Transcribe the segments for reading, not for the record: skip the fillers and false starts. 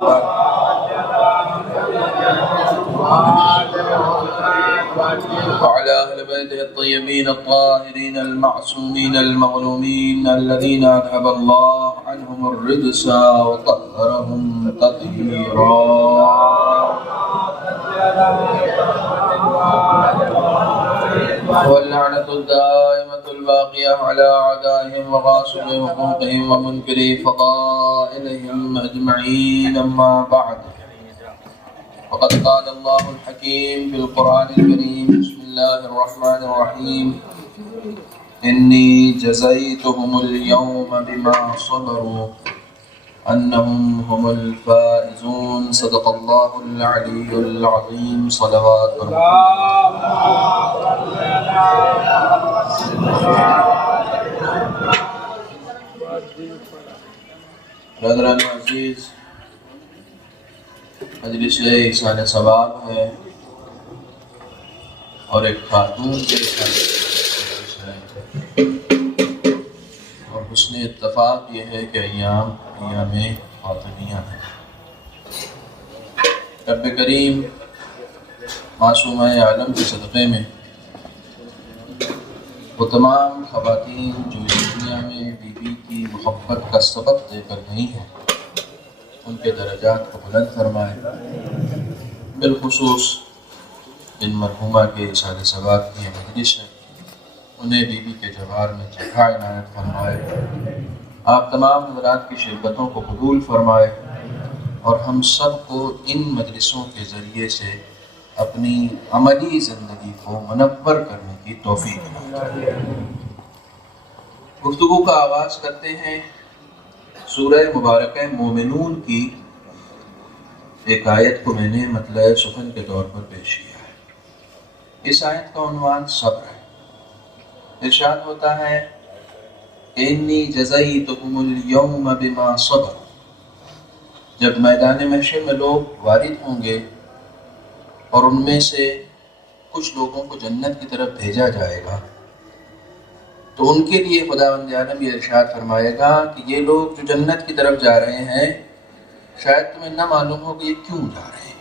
وعلى أهل بيته الطيبين الطاهرين المعصومين المظلومين الذين أذهب الله عنهم الرجس وطهرهم تطهيرا. واللعنة الدائمة الباقية على أعدائهم وغاصب حقوقهم ومنكري فضائلهم أجمعين. أما بعد، وقد قال الله الحكيم في القرآن الكريم: بسم الله الرحمن الرحيم: إني جزيتهم اليوم بما صبروا أنهم هم الفائزون. صدق الله العلي العظيم. صلوات برادران عزیز، مجلس ایصال ثواب ہے اور ایک خاتون کے اور حسن اتفاق یہ ہے کہ ایام فاطمیہ ہیں. رب کریم معصومہ عالم کے صدقے میں وہ تمام خواتین جو اس دنیا میں بیوی کی محبت کا سبب دے کر گئی ہیں، ان کے درجات کو بلند فرمائے. بالخصوص ان مرحومہ کے ایصال ثواب کی مجلس ہے، انہیں بیوی کے جوار میں جگہ عنایت فرمائے. آپ تمام حضرات کی شرکتوں کو قبول فرمائے اور ہم سب کو ان مجلسوں کے ذریعے سے اپنی عملی زندگی کو منور کرنے کی توفیق عطا. گفتگو کا آغاز کرتے ہیں سورہ مبارکہ مومنون کی ایک آیت کو میں نے مطلع سخن کے طور پر پیش کیا ہے. اس آیت کا عنوان صبر ہے. ارشاد ہوتا ہے: انی جزیتہم اليوم بما صبر. جب میدان محشر میں لوگ وارد ہوں گے اور ان میں سے کچھ لوگوں کو جنت کی طرف بھیجا جائے گا تو ان کے لیے خداوند عالم یہ ارشاد فرمائے گا کہ یہ لوگ جو جنت کی طرف جا رہے ہیں شاید تمہیں نہ معلوم ہو کہ یہ کیوں جا رہے ہیں.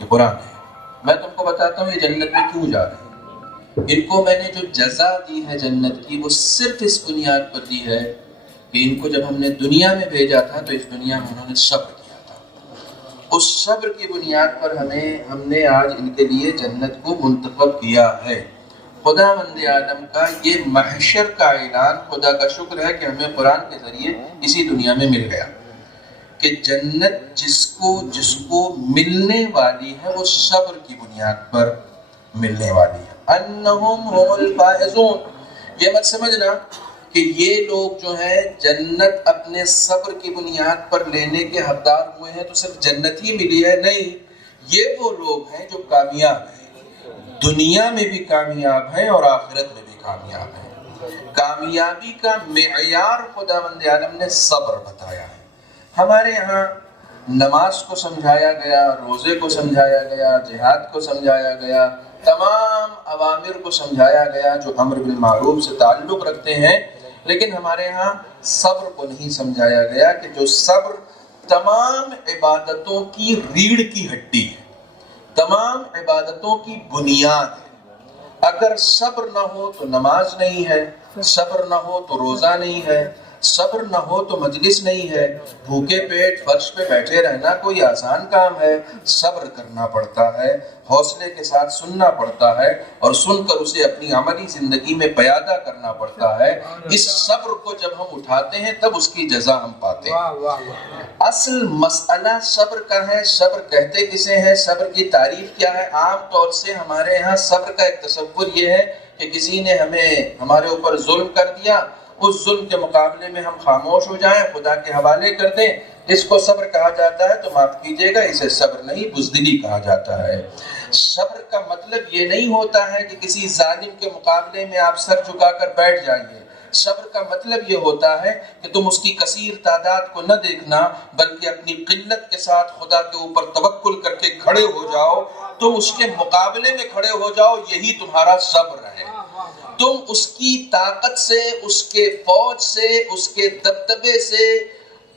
یہ قرآن ہے، میں تم کو بتاتا ہوں یہ جنت میں کیوں جا رہے ہیں. ان کو میں نے جو جزا دی ہے جنت کی وہ صرف اس بنیاد پر دی ہے کہ ان کو جب ہم نے دنیا میں بھیجا تھا تو اس دنیا میں انہوں نے صبر کیا تھا. اس صبر کی بنیاد پر ہم نے آج ان کے لیے جنت کو منتخب کیا ہے. خداوند عالم کا یہ محشر کا اعلان، خدا کا شکر ہے کہ ہمیں قرآن کے ذریعے اسی دنیا میں مل گیا کہ جنت جس کو ملنے والی ہے وہ صبر کی بنیاد پر ملنے والی ہے. انہم هم الفائزون. یہ مت سمجھنا کہ یہ لوگ جو ہیں جنت اپنے صبر کی بنیاد پر لینے کے حقدار ہوئے ہیں تو صرف جنت ہی ملی ہے. نہیں، یہ وہ لوگ ہیں جو کامیاب ہیں، دنیا میں بھی کامیاب ہیں اور آخرت میں بھی کامیاب ہیں. کامیابی کا معیار خداوند عالم نے صبر بتایا ہے. ہمارے یہاں نماز کو سمجھایا گیا، روزے کو سمجھایا گیا، جہاد کو سمجھایا گیا، تمام اوامر کو سمجھایا گیا جو امر بالمعروف سے تعلق رکھتے ہیں، لیکن ہمارے ہاں صبر کو نہیں سمجھایا گیا کہ جو صبر تمام عبادتوں کی ریڑھ کی ہڈی ہے، تمام عبادتوں کی بنیاد ہے. اگر صبر نہ ہو تو نماز نہیں ہے، صبر نہ ہو تو روزہ نہیں ہے، صبر نہ ہو تو مجلس نہیں ہے. بھوکے پیٹ فرش پہ بیٹھے رہنا کوئی آسان کام ہے؟ صبر کرنا پڑتا ہے، حوصلے کے ساتھ سننا پڑتا ہے اور سن کر اسے اپنی عملی زندگی میں پیادہ کرنا پڑتا ہے. اس صبر کو جب ہم اٹھاتے ہیں تب اس کی جزا ہم پاتے ہیں. اصل مسئلہ صبر کا ہے. صبر کہتے کسے ہیں؟ صبر کی تعریف کیا ہے؟ عام طور سے ہمارے یہاں صبر کا ایک تصور یہ ہے کہ کسی نے ہمارے اوپر ظلم کر دیا، اس ظلم کے مقابلے میں ہم خاموش ہو جائیں، خدا کے حوالے کر دیں. اس کو صبر کہا جاتا ہے تو معاف کیجیے گا، اسے صبر نہیں بزدلی کہا جاتا ہے. صبر کا مطلب یہ نہیں ہوتا ہے کہ کسی ظالم کے مقابلے میں آپ سر جھکا کر بیٹھ جائیے. صبر کا مطلب یہ ہوتا ہے کہ تم اس کی کثیر تعداد کو نہ دیکھنا بلکہ اپنی قلت کے ساتھ خدا کے اوپر توکل کر کے کھڑے ہو جاؤ. تم اس کے مقابلے میں کھڑے ہو جاؤ، یہی تمہارا صبر ہے. تم اس کی طاقت سے، اس کے فوج سے، اس کے دبدبے سے،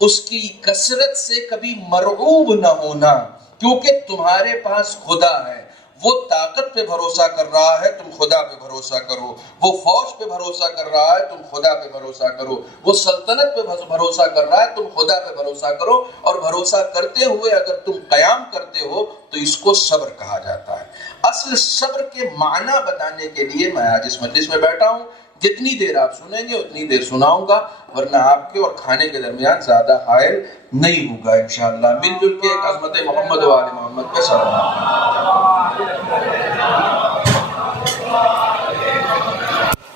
اس کی کثرت سے کبھی مرعوب نہ ہونا، کیونکہ تمہارے پاس خدا ہے۔ وہ طاقت پہ بھروسہ کر رہا ہے، تم خدا پہ بھروسہ کرو۔ وہ فوج پہ بھروسہ کر رہا ہے، تم خدا پہ بھروسہ کرو۔ وہ سلطنت پہ بھروسہ کر رہا ہے، تم خدا پہ بھروسہ کرو۔ اور بھروسہ کرتے ہوئے اگر تم قیام کرتے ہو تو اس کو صبر کہا جاتا ہے۔ اصل صبر کے معنی بتانے کے لیے میں آج اس مجلس میں بیٹھا ہوں۔ جتنی دیر آپ سنیں گے اتنی دیر سناؤں گا، ورنہ آپ کے اور کھانے کے درمیان زیادہ حائل نہیں ہوگا انشاءاللہ۔ مل جل کے ایک عظمت محمد و آل محمد کا سلام۔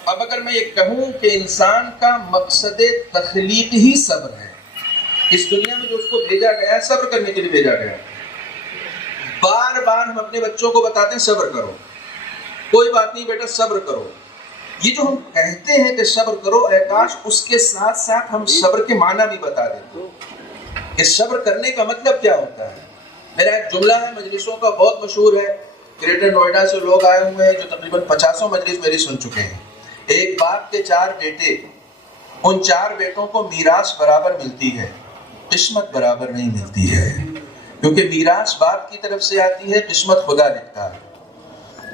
اب اگر میں یہ کہوں کہ انسان کا مقصد تخلیق ہی صبر ہے، اس دنیا میں جو اس کو بھیجا گیا ہے صبر کرنے کے لیے بھیجا گیا ہے۔ بار بار ہم اپنے بچوں کو بتاتے ہیں صبر کرو، کوئی بات نہیں بیٹا صبر کرو۔ یہ جو ہم کہتے ہیں کہ صبر کرو، اے کاش اس کے ساتھ ساتھ ہم صبر کے معنی بھی بتا دیتے کہ صبر کرنے کا مطلب کیا ہوتا ہے۔ میرا ایک جملہ ہے، مجلسوں کا بہت مشہور ہے، گریٹر نوئیڈا سے لوگ آئے ہوئے ہیں جو تقریباً 50 مجلس میری سن چکے ہیں۔ ایک باپ کے 4 بیٹے، ان 4 بیٹوں کو میراث برابر ملتی ہے، قسمت برابر نہیں ملتی ہے، کیونکہ میراث باپ کی طرف سے آتی ہے، قسمت خدا لکھتا ہے۔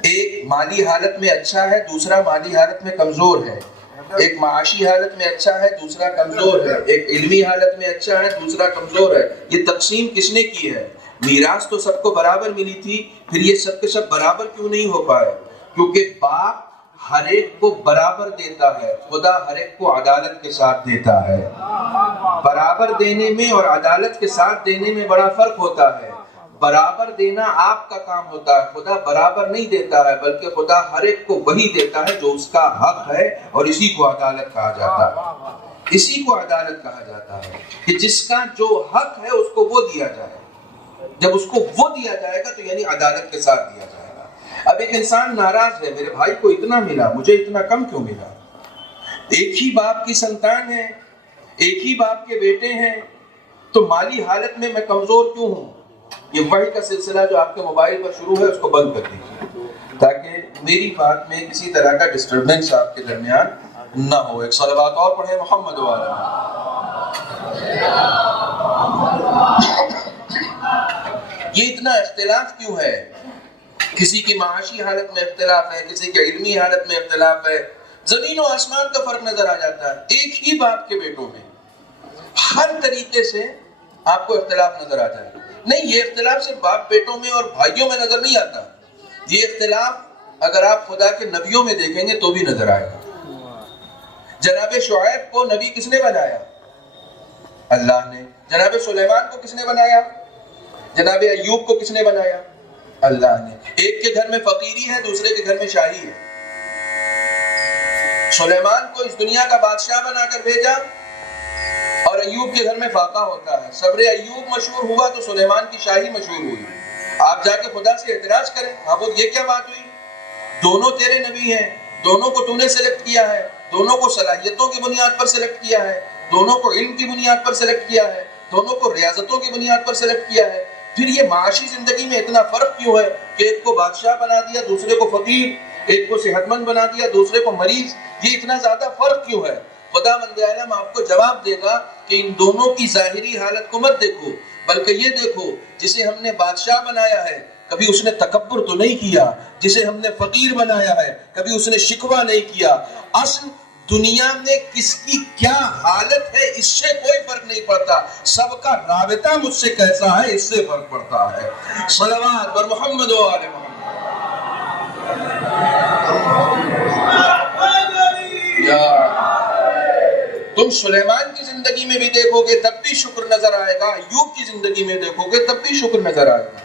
ایک مالی حالت میں اچھا ہے، دوسرا مالی حالت میں کمزور ہے۔ ایک معاشی حالت میں اچھا ہے، دوسرا کمزور ہے۔ ایک علمی حالت میں اچھا ہے، دوسرا کمزور ہے۔ یہ تقسیم کس نے کی ہے؟ میراث تو سب کو برابر ملی تھی، پھر یہ سب کے سب برابر کیوں نہیں ہو پائے؟ کیونکہ باپ ہر ایک کو برابر دیتا ہے، خدا ہر ایک کو عدالت کے ساتھ دیتا ہے۔ برابر دینے میں اور عدالت کے ساتھ دینے میں بڑا فرق ہوتا ہے۔ برابر دینا آپ کا کام ہوتا ہے، خدا برابر نہیں دیتا ہے، بلکہ خدا ہر ایک کو وہی دیتا ہے جو اس کا حق ہے، اور اسی کو عدالت کہا جاتا ہے۔ اسی کو عدالت کہا جاتا ہے کہ جس کا جو حق ہے اس کو وہ دیا جائے۔ جب اس کو وہ دیا جائے گا تو یعنی عدالت کے ساتھ دیا جائے گا۔ اب ایک انسان ناراض ہے، میرے بھائی کو اتنا ملا، مجھے اتنا کم کیوں ملا؟ ایک ہی باپ کی سنتان ہے، ایک ہی باپ کے بیٹے ہیں، تو مالی حالت میں میں کمزور کیوں ہوں؟ یہ وحی کا سلسلہ جو آپ کے موبائل پر شروع ہے اس کو بند کر دیجیے، تاکہ میری بات میں کسی طرح کا ڈسٹربنس آپ کے درمیان نہ ہو۔ ایک صلوات اور پڑھیں محمد والا۔ یہ اتنا اختلاف کیوں ہے؟ کسی کی معاشی حالت میں اختلاف ہے، کسی کی علمی حالت میں اختلاف ہے، زمین و آسمان کا فرق نظر آ جاتا ہے۔ ایک ہی باپ کے بیٹوں میں ہر طریقے سے آپ کو اختلاف نظر آ جائے گا۔ نہیں، یہ اختلاف صرف باپ بیٹوں میں اور بھائیوں میں نظر نہیں آتا، یہ اختلاف اگر آپ خدا کے نبیوں میں دیکھیں گے تو بھی نظر آئے گا۔ جناب شعیب کو نبی کس نے بنایا؟ اللہ نے۔ جناب سلیمان کو کس نے بنایا؟ جناب ایوب کو کس نے بنایا؟ اللہ نے۔ ایک کے گھر میں فقیری ہے، دوسرے کے گھر میں شاہی ہے۔ سلیمان کو اس دنیا کا بادشاہ بنا کر بھیجا، اور ایوب کے گھر میں فاقہ ہوتا ہے۔ صبر ایوب مشہور ہوا تو سلیمان کی شاہی مشہور ہوئی۔ آپ جا کے خدا سے اعتراض کریں، ہاں وہ یہ کیا بات ہوئی؟ دونوں تیرے نبی ہیں، دونوں کو تو نے سلیکٹ کیا ہے، دونوں کو صلاحیتوں کی بنیاد پر سلیکٹ کیا ہے، دونوں کو علم کی بنیاد پر سلیکٹ کیا ہے، دونوں کو ریاضتوں کی بنیاد پر سلیکٹ کیا ہے، پھر یہ معاشی زندگی میں اتنا فرق کیوں ہے کہ ایک کو بادشاہ بنا دیا، دوسرے کو فقیر، ایک کو صحت مند بنا دیا، دوسرے کو مریض؟ یہ اتنا زیادہ فرق کیوں ہے؟ خدا مند عالم آپ کو جواب دے گا کہ ان دونوں کی ظاہری حالت کو مت دیکھو، بلکہ یہ دیکھو جسے ہم نے بادشاہ بنایا ہے کبھی اس نے تکبر تو نہیں کیا، جسے ہم نے فقیر بنایا ہے کبھی اس نے شکوہ نہیں کیا۔ اصل دنیا میں کس کی کیا حالت ہے اس سے کوئی فرق نہیں پڑتا، سب کا رابطہ مجھ سے کیسا ہے اس سے فرق پڑتا ہے۔ صلوات بر محمد و آل محمد۔ تم سلیمان کی زندگی میں بھی دیکھو گے تب بھی شکر نظر آئے گا، ایوب کی زندگی میں دیکھو گے تب بھی شکر نظر آئے گا۔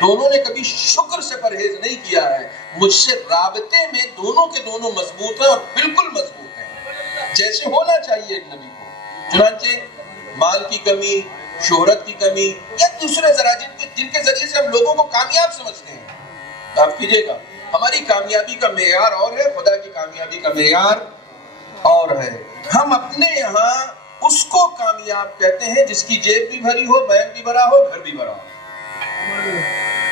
دونوں نے کبھی شکر سے پرہیز نہیں کیا ہے۔ مجھ سے رابطے میں دونوں کے دونوں مضبوط ہیں اور بالکل مضبوط ہیں، جیسے ہونا چاہیے ایک نبی کو۔ چنانچہ مال کی کمی، شہرت کی کمی یا دوسرے ذرائع جن کے ذریعے سے ہم لوگوں کو کامیاب سمجھتے ہیں، معاف کیجیے گا، ہماری کامیابی کا معیار اور ہے، خدا کی کامیابی کا معیار اور ہے۔ ہم اپنے یہاں اس کو کامیاب کہتے ہیں جس کی جیب بھی بھری ہو، بینک بھی بھرا ہو، گھر بھی بھرا ہو،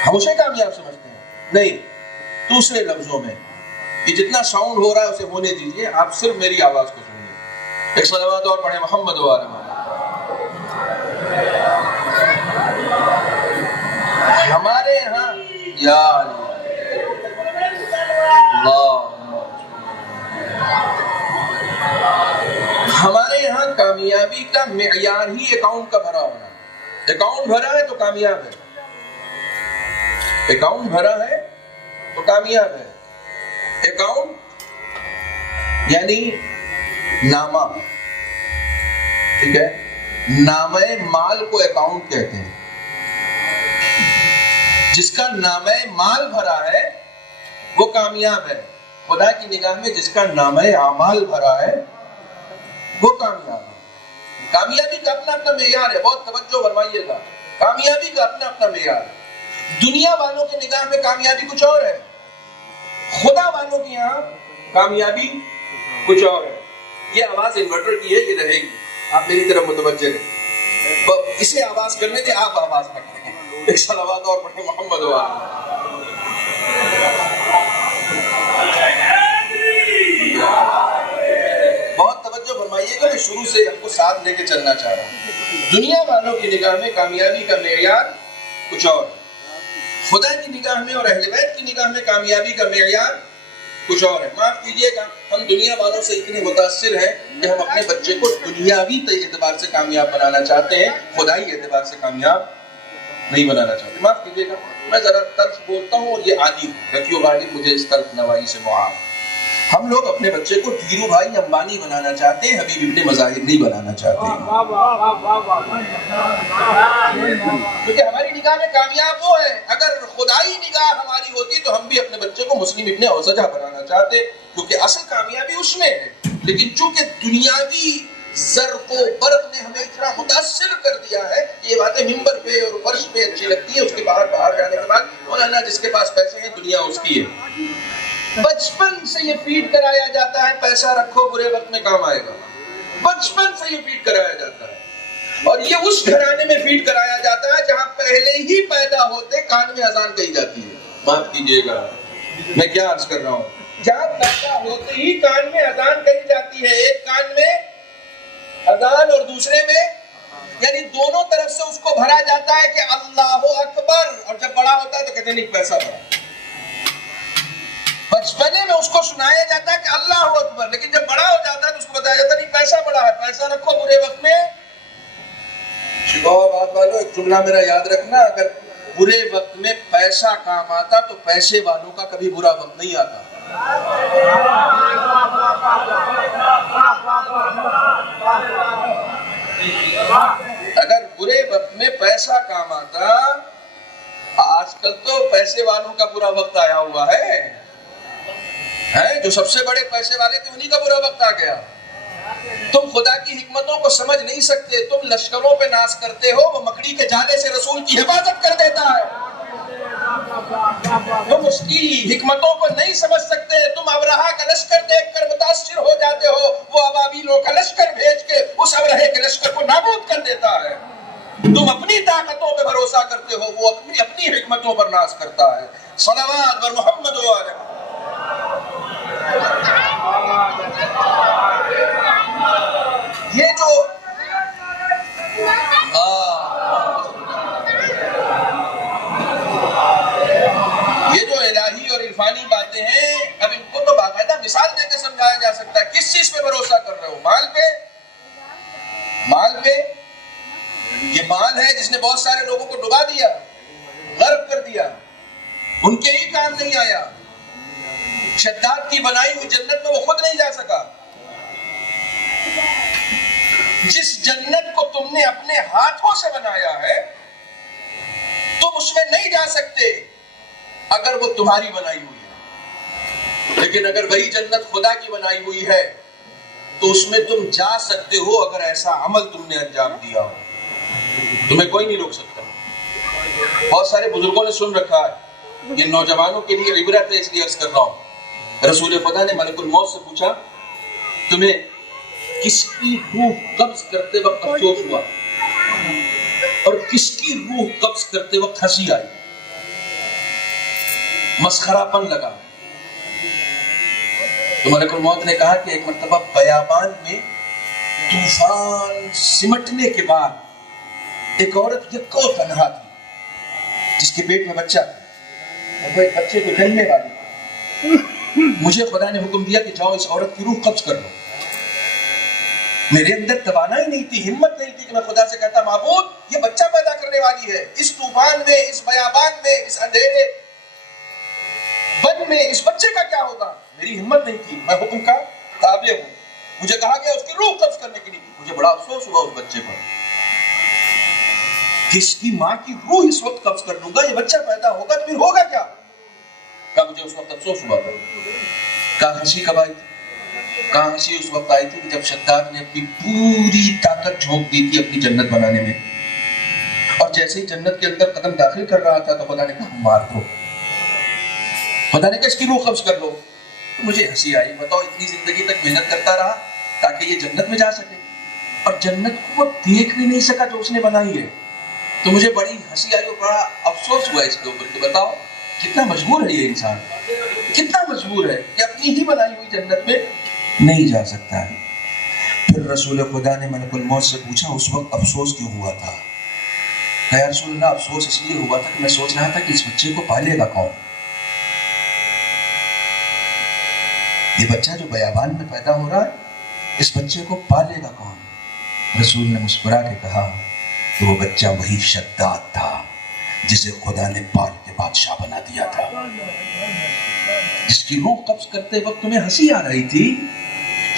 ہم اسے کامیاب سمجھتے ہیں۔ نہیں، دوسرے لفظوں میں یہ جتنا ساؤنڈ ہو رہا ہے اسے ہونے دیجئے، آپ صرف میری آواز کو سنیے۔ ایک صلوات اور پڑھیں محمد و آل محمد۔ ہمارے یہاں یا اللہ، ہمارے یہاں کامیابی کا معیار ہی اکاؤنٹ کا بھرا ہونا. اکاؤنٹ بھرا ہے تو کامیاب ہے، اکاؤنٹ بھرا ہے تو کامیاب ہے. اکاؤنٹ یعنی نامہ، ٹھیک ہے، نامہ مال کو اکاؤنٹ کہتے ہیں. جس کا نامہ مال بھرا ہے وہ کامیاب ہے. خدا کی نگاہ میں جس کا نامہ اعمال بھرا ہے وہ کامیاب ہے. کامیابی کا اپنا اپنا معیار ہے، بہت توجہ فرمائیے گا. کامیابی کا اپنا اپنا معیار ہے. دنیا والوں کی نگاہ میں کامیابی کچھ اور ہے، خدا والوں کے یہاں کامیابی کچھ اور ہے. یہ آواز انورٹر کی ہے، یہ رہے گی، آپ میری طرف متوجہ رہیں. اسے آواز کرنے دیں، آپ آواز نہ کریں. ایک صلوات اور پڑھیں محمد و آلہ. بہت توجہ فرمائیے گا، میں شروع سے آپ کو ساتھ لے کے چلنا چاہ رہا ہوں. دنیا والوں کی نگاہ میں کامیابی کا معیار کچھ اور ہے، خدا کی نگاہ میں اور اہل بیت کی نگاہ میں کامیابی کا معیار کچھ اور ہے. معاف کیجیے گا، ہم دنیا والوں سے اتنے متاثر ہیں کہ ہم اپنے بچے کو دنیاوی اعتبار سے کامیاب بنانا چاہتے ہیں، خدائی اعتبار سے کامیاب نہیں بنانا چاہتے. معاف کیجیے گا، میں ذرا تلخ بولتا ہوں اور یہ عادی ہوں، رکھیو غالب مجھے اس تلخ نوائی سے معاف. ہم لوگ اپنے بچے کو دھیرو بھائی امبانی بنانا چاہتے ہیں، حبیب ابن مظاہر نہیں بنانا چاہتے ہیں. کیونکہ ہماری نگاہ میں کامیاب وہ ہے. اگر خدائی نگاہ ہماری ہوتی تو ہم بھی اپنے بچے کو مسلم ابن اوسجہ بنانا چاہتے، کیونکہ اصل کامیابی اس میں ہے. لیکن چونکہ دنیاوی زرق و برق نے ہمیں اتنا متاثر کر دیا ہے، یہ باتیں ممبر پہ اور فرش پہ اچھی لگتی ہیں، اس کے باہر جانے کے بعد مولانا جس کے پاس پیسے ہیں دنیا اس کی ہے. بچپن سے یہ فیڈ کرایا جاتا ہے، پیسہ رکھو برے وقت میں کام آئے گا. بچپن سے یہ فیڈ کرایا جاتا ہے، اور یہ اس گھرانے میں فیڈ کرایا جاتا ہے جہاں پہلے ہی پیدا ہوتے کان میں اذان کہی جاتی ہے. معاف کیجیے گا، میں کیا عرض کر رہا ہوں، جہاں پیدا ہوتے ہی کان میں اذان کہی جاتی ہے. ایک کان میں اذان اور دوسرے میں، یعنی دونوں طرف سے اس کو بھرا جاتا ہے کہ اللہ اکبر. اور جب بڑا ہوتا ہے تو کہتے ہیں نہیں پیسہ بڑا. بچپنے میں اس کو سنایا جاتا ہے کہ اللہ اکبر، لیکن جب بڑا ہو جاتا ہے تو اس کو بتایا جاتا ہے نہیں پیسہ بڑا ہے، پیسہ رکھو برے وقت میں. بات والو ایک جملہ میرا یاد رکھنا، اگر برے وقت میں پیسہ کام آتا تو پیسے والوں کا کبھی برا وقت نہیں آتا. اگر برے وقت میں پیسہ کام آتا، آج کل تو پیسے والوں کا برا وقت آیا ہوا ہے. جو سب سے بڑے پیسے والے تھے انہی کا برا وقت آ گیا. تم خدا کی حکمتوں کو سمجھ نہیں سکتے، تم لشکروں پہ ناز کرتے ہو، وہ مکڑی کے جالے سے رسول کی حفاظت کر دیتا ہے. تم اس کی حکمتوں کو نہیں سمجھ سکتے، تم ابرہا کا لشکر دیکھ کر متاثر ہو جاتے ہو، وہ ابابیلوں کا لشکر بھیج کے اس ابرہے کے لشکر کو نابود کر دیتا ہے. تم اپنی طاقتوں پہ بھروسہ کرتے ہو، وہ اپنی حکمتوں پر ناز کرتا ہے. صلوات بر محمد و آلہ. یہ جو الہی اور عرفانی باتیں ہیں، اب ان کو تو باقاعدہ مثال دے کے سمجھایا جا سکتا ہے. کس چیز پہ بھروسہ کر رہے ہو؟ مال پہ. مال پہ. یہ مال ہے جس نے بہت سارے لوگوں کو ڈبا دیا، غرق کر دیا، ان کے ہی کام نہیں آیا. شداد کی بنائی ہوئی جنت میں وہ خود نہیں جا سکا. جس جنت کو تم نے اپنے ہاتھوں سے بنایا ہے تم اس میں نہیں جا سکتے اگر وہ تمہاری بنائی ہوئی ہے. لیکن اگر وہی جنت خدا کی بنائی ہوئی ہے تو اس میں تم جا سکتے ہو اگر ایسا عمل تم نے انجام دیا ہو. تمہیں کوئی نہیں روک سکتا. بہت سارے بزرگوں نے سن رکھا ہے، یہ نوجوانوں کے لیے عبرت ہے اس لیے عرض کر رہا ہوں. رسول خدا نے ملک الموت سے پوچھا تمہیں کس کی روح قبض کرتے وقت افسوس ہوا اور کس کی روح قبض کرتے وقت ہنسی آئی، مسخرہ پن لگا. تو ملک الموت نے کہا کہ ایک مرتبہ بیابان میں طوفان سمٹنے کے بعد ایک عورت یکا و تنہا تھی جس کے پیٹ میں بچہ تھا اور وہ ایک بچے کو جننے والی تھی. مجھے خدا نے حکم دیا کہ جاؤ اس عورت کی روح قبض کر لو. میرے اندر توانائی نہیں تھی، ہمت نہیں تھی کہ میں خدا سے کہتا معبود یہ بچہ پیدا کرنے والی ہے، اس طوفان میں، اس بیابان میں، اس اندھیرے بن میں اس بچے کا کیا ہوگا. میری ہمت نہیں تھی، میں حکم کا تابع ہوں. مجھے کہا گیا اس کی روح قبض کرنے کے لیے. مجھے بڑا افسوس ہوا اس بچے پر کہ اس کی ماں کی روح اس وقت قبض کر لوں گا، یہ بچہ پیدا ہوگا تو پھر ہوگا کیا. کہا مجھے اس وقت افسوس ہوا تھا. کہاں ہنسی کب آئی تھی؟ کہاں ہنسی اس وقت آئی تھی کہ جب شداد نے اپنی پوری طاقت جھونک دی تھی اپنی جنت بنانے میں، اور جیسے ہی جنت کے اندر قدم داخل کر رہا تھا تو خدا نے کہا مار دو. خدا نے کہا اس کی روح قبض کر لو. تو مجھے ہنسی آئی. بتاؤ اتنی زندگی تک محنت کرتا رہا تاکہ یہ جنت میں جا سکے، اور جنت کو وہ دیکھ بھی نہیں سکا جو اس نے بنائی ہے. تو مجھے بڑی ہنسی آئی اور بڑا افسوس ہوا اس کے اوپر کہ بتاؤ کتنا مجبور ہے یہ انسان، کتنا مجبور ہے کہ اپنی ہی بنائی ہوئی جنت میں نہیں جا سکتا ہے. پھر رسول خدا نے ملک الموت سے پوچھا اس وقت افسوس کیوں ہوا تھا؟ کہ یا رسول اللہ افسوس اس لیے ہوا تھا کہ میں سوچ رہا تھا کہ اس بچے کو پالے گا کون. یہ بچہ جو بیابان میں پیدا ہو رہا ہے اس بچے کو پالے گا کون؟ رسول نے مسکرا کے کہا کہ وہ بچہ وہی شداد تھا جسے خدا نے پال کے بادشاہ بنا دیا تھا. جس کی روح قبض کرتے وقت تمہیں ہنسی آ رہی تھی،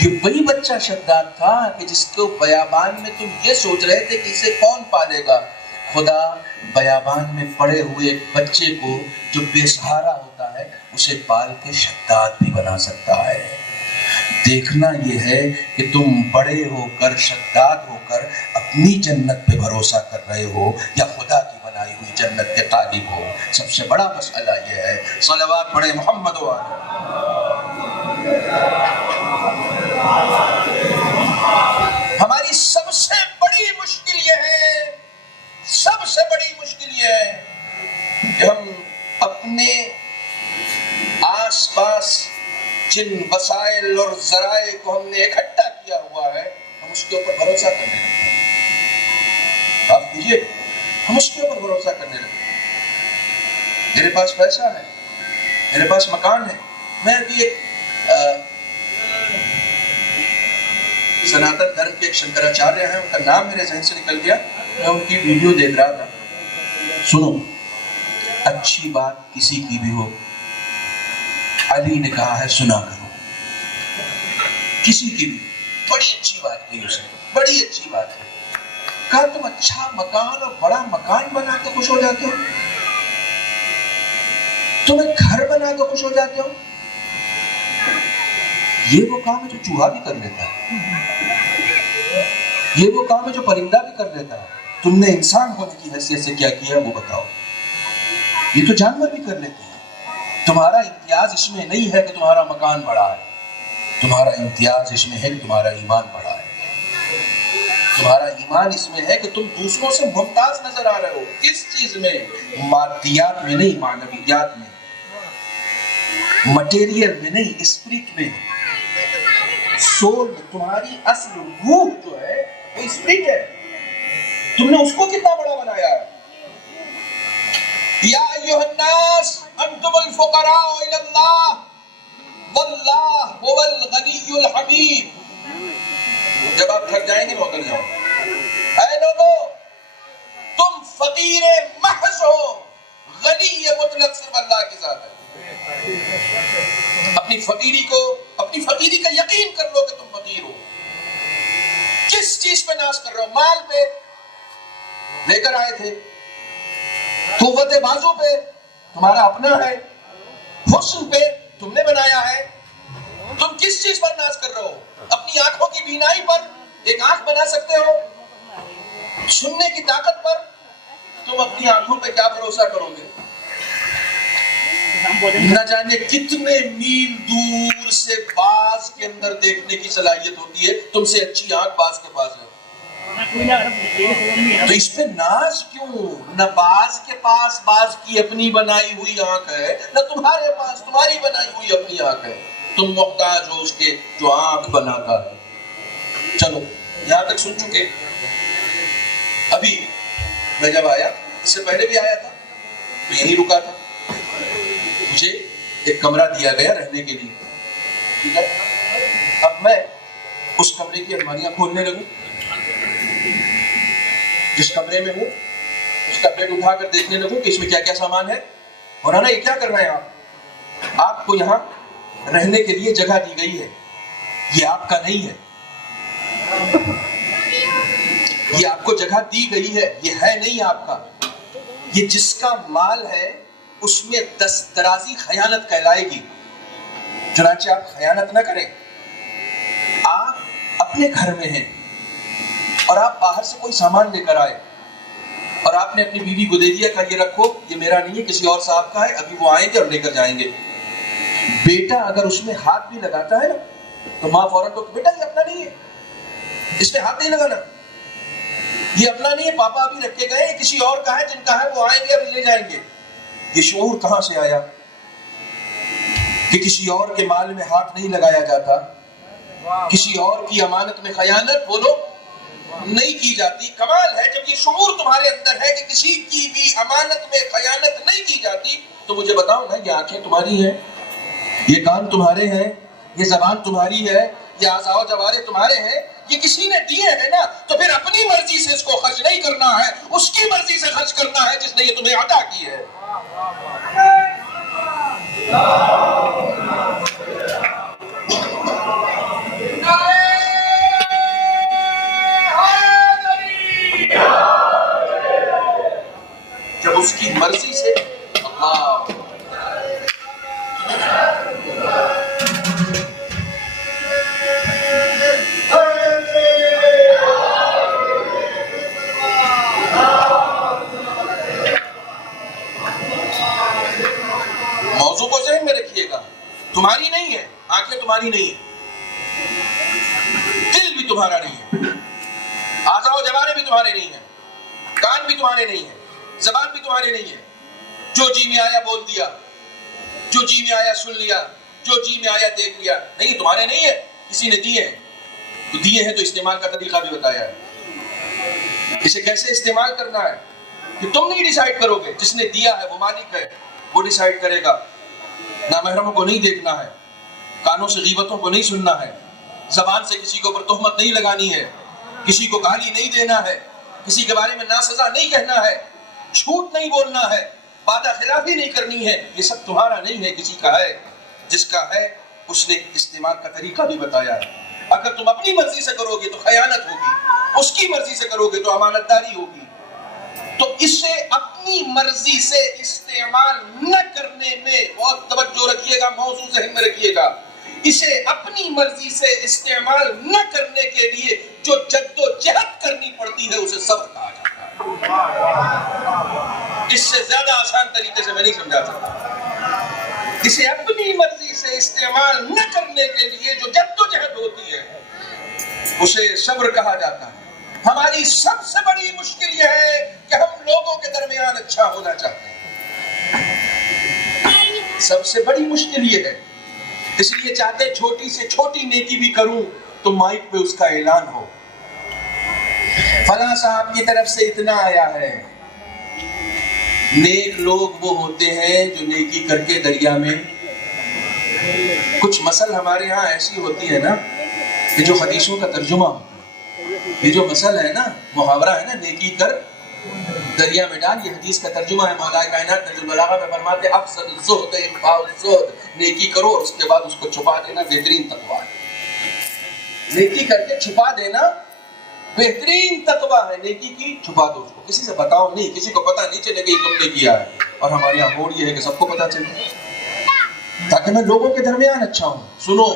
یہ وہی بچہ شداد تھا کہ جس کو بیابان میں تم یہ سوچ رہے تھے کہ اسے کون پالے گا. خدا بیابان میں پڑے ہوئے ایک بچے کو جو بے سہارا ہوتا ہے اسے پال کے شداد بھی بنا سکتا ہے. دیکھنا یہ ہے کہ تم بڑے ہو کر شداد ہو کر اپنی جنت پہ بھروسہ کر رہے ہو یا خدا کی بنائی ہوئی جنت کے طالب ہو. سب سے بڑا مسئلہ یہ ہے. صلوات پڑھے محمد و آلہ. ہماری سب سے بڑی مشکل یہ ہے، سب سے بڑی مشکل یہ ہے کہ ہم اپنے آس پاس جن وسائل اور ذرائع کو ہم نے اکٹھا کیا ہوا ہے ہم اس کے اوپر بھروسہ کرنے لگتے ہیں. آپ کیجیے، ہم اس کے اوپر بھروسہ کرنے لگتے ہیں. میرے پاس پیسہ ہے، میرے پاس مکان ہے. میں ابھی ایک سناتن دھرم کے ایک شنکراچاریہ ہیں، ان کا نام میرے ذہن سے نکل گیا، میں ان کی ویڈیو دیکھ رہا تھا. سنو، اچھی بات کسی کی بھی ہو علی نے کہا ہے سنا کرو. کسی کی بھی بڑی اچھی بات کہی اسے، بڑی اچھی بات ہے. کہا تم اچھا مکان اور بڑا مکان بنا کے خوش ہو جاتے ہو، تم ایک گھر بنا کے خوش ہو جاتے ہو. یہ وہ کام ہے جو چوہا بھی کر لیتا ہے، یہ وہ کام ہے جو پرندہ بھی کر لیتا ہے. تم نے انسان ہونے کی حیثیت سے کیا کیا وہ بتاؤ. یہ تو جانور بھی کر لیتے ہیں. تمہارا امتیاز اس میں نہیں ہے کہ تمہارا مکان بڑا ہے، تمہارا امتیاز اس میں ہے کہ تمہارا ایمان بڑا ہے. تمہارا ایمان اس میں ہے کہ تم دوسروں سے ممتاز نظر آ رہے ہو. کس چیز میں؟ مادیات میں نہیں، معنویات میں، مٹیریل میں نہیں، اسپرٹ میں، سول میں. تمہاری اصل روح جو ہے وہ اسپرٹ ہے. تم نے اس کو کتنا بڑا بنایا ہے. یا ایھا الناس انتم الفقراء الی اللہ واللہ هو الغنی الحمید. جب آپ تھک جائیں گے تو اتر جاؤ. اے لوگوں تم فقیر محض ہو، غنی مطلق صرف اللہ کی ذات ہے. اپنی فقیری کا یقین کر لو کہ تم فقیر ہو. کس چیز پہ ناز کر رہے ہو؟ مال پہ لے کر آئے تھے، قوت بازو پہ تمہارا اپنا ہے، حسن پہ تم نے بنایا ہے. تم کس چیز پر ناز کر رہے ہو؟ اپنی آنکھوں کی بینائی پر ایک آنکھ بنا سکتے ہو، سننے کی طاقت پر. تم اپنی آنکھوں پہ کیا بھروسہ کرو گے؟ نہ جانے کتنے میل دور سے باز کے اندر دیکھنے کی صلاحیت ہوتی ہے، تم سے اچھی آنکھ باز کے پاس ہے. تو اس پہ ناز کیوں؟ نہ باز کے پاس باز کی اپنی بنائی ہوئی آنکھ ہے، نہ تمہارے پاس تمہاری بنائی ہوئی اپنی آنکھ ہے. تم محتاج ہو اس کے جو آنکھ بناتا ہے. چلو یہاں تک سن چکے. ابھی میں جب آیا، اس سے پہلے بھی آیا تھا تو یہیں رکا تھا. مجھے ایک کمرہ دیا گیا رہنے کے لیے، ٹھیک ہے. اب میں اس کمرے کی الماریاں کھولنے لگوں، جس کمرے میں ہوں اس کا بیڈ اٹھا کر دیکھنے لگوں کہ اس میں کیا کیا سامان ہے. مولانا یہ کیا کر رہے ہیں آپ؟ آپ کو یہاں رہنے کے لیے جگہ دی گئی ہے، یہ آپ کا نہیں ہے. یہ آپ کو جگہ دی گئی ہے، یہ ہے نہیں آپ کا. یہ جس کا مال ہے اس میں درازی خیانت کہلائے گی. چنانچہ آپ خیانت نہ کریں. آپ اپنے گھر میں ہیں اور آپ باہر سے کوئی سامان لے کر آئے اور آپ نے اپنی بیوی کو دے دیا کہ یہ رکھو، یہ میرا نہیں ہے، کسی اور صاحب کا ہے، ابھی وہ آئیں گے اور لے کر جائیں گے. بیٹا اگر اس میں ہاتھ بھی لگاتا ہے نا تو ماں فوراً تو بیٹا یہ اپنا نہیں ہے، اس میں ہاتھ نہیں لگانا، یہ اپنا نہیں ہے، پاپا ابھی رکھ کے گئے، کسی اور کا ہے، جن کا ہے وہ آئیں گے اور لے جائیں گے. یہ شعور کہاں سے آیا کہ کسی اور کے مال میں ہاتھ نہیں لگایا جاتا، کسی اور کی امانت میں خیانت بولو نہیں کی جاتی. کمال ہے جب یہ شعور تمہارے اندر ہے کہ کسی کی بھی امانت میں خیانت نہیں کی جاتی. تو مجھے بتاؤ نا، یہ آنکھیں تمہاری ہیں، یہ کان تمہارے ہیں، یہ زبان تمہاری ہے، یہ اعضاء و جوارح تمہارے ہیں، یہ کسی نے دیے ہیں نا، تو پھر اپنی مرضی سے اس کو خرچ نہیں کرنا ہے، اس کی مرضی سے خرچ کرنا ہے جس نے یہ تمہیں عطا کی ہے. جب اس کی مرضی سے اللہ موضوع کو ذہن میں رکھیے گا. تمہاری نہیں ہے، آنکھیں تمہاری نہیں ہے، دل بھی تمہارا نہیں ہے، اعضاء و جوارح بھی تمہارے نہیں ہیں، کان بھی تمہارے نہیں ہیں، زبان بھی تمہارے نہیں ہے. جو جی میں آیا بول دیا، جو جی میں آیا سن لیا، جو جی میں آیا دیکھ لیا، نہیں تمہارے نہیں ہے، کسی نے دیے ہیں. تو دیے ہیں تو استعمال کا طریقہ بھی بتایا ہے، اسے کیسے استعمال کرنا ہے کہ تم نہیں ڈیسائیڈ کرو گے، جس نے دیا ہے وہ مالک ہے، وہ ڈیسائیڈ کرے گا. نامحرموں کو نہیں دیکھنا ہے، کانوں سے غیبتوں کو نہیں سننا ہے، زبان سے کسی کے اوپر تہمت نہیں لگانی ہے، کسی کو گالی نہیں دینا ہے، کسی کے بارے میں ناسزا نہیں کہنا ہے، جھوٹ نہیں بولنا ہے، وعدہ خلافی نہیں کرنی ہے. یہ سب تمہارا نہیں ہے، کسی کا ہے. جس کا ہے اس نے استعمال کا طریقہ بھی بتایا ہے. اگر تم اپنی مرضی سے کرو گے تو خیانت ہوگی، اس کی مرضی سے کرو گے تو امانت داری ہوگی. تو اسے اپنی مرضی سے استعمال نہ کرنے میں بہت توجہ رکھیے گا، موضوع ذہن میں رکھیے گا. اسے اپنی مرضی سے استعمال نہ کرنے کے لیے جو جد و جہد کرنی پڑتی ہے اسے صبر کہا جاتا ہے. اس سے زیادہ آسان طریقے سے میں نہیں سمجھا سکتا. اسے اپنی مرضی سے استعمال نہ کرنے کے لیے جو جد و جہد ہوتی ہے اسے صبر کہا جاتا ہے. ہماری سب سے بڑی مشکل یہ ہے کہ ہم لوگوں کے درمیان اچھا ہونا چاہتے ہیں. سب سے بڑی مشکل یہ ہے، اس لیے چاہتے ہیں چھوٹی سے چھوٹی نیکی بھی کروں تو مائک پہ اس کا اعلان ہو، فلاں صاحب کی طرف سے اتنا آیا ہے. نیک لوگ وہ ہوتے ہیں جو نیکی کر کے دریا میں، کچھ مثل ہمارے ہاں ایسی ہوتی ہے نا کہ جو حدیثوں کا ترجمہ ہوتا ہے. یہ جو مثل ہے نا، محاورہ ہے نا، نیکی کر دریا میں ڈال، یہ حدیث کا ترجمہ ہے. مولا کائنات نہج البلاغہ میں فرماتے ہیں افضل الزہد اخفاء الزہد، نیکی کرو اور اس کے بعد اس کو چھپا دینا بہترین تقویٰ ہے. نیکی کر کے چھپا دینا بہترین تقویٰ ہے. نیکی کی چھپا دو، اس کو کسی سے بتاؤ نہیں، کسی کو پتہ نہیں چلے کہ یہ تم نے کیا ہے. اور ہمارے یہاں موڈ یہ ہے کہ سب کو پتہ چلے تاکہ میں لوگوں کے درمیان اچھا ہوں. سنو،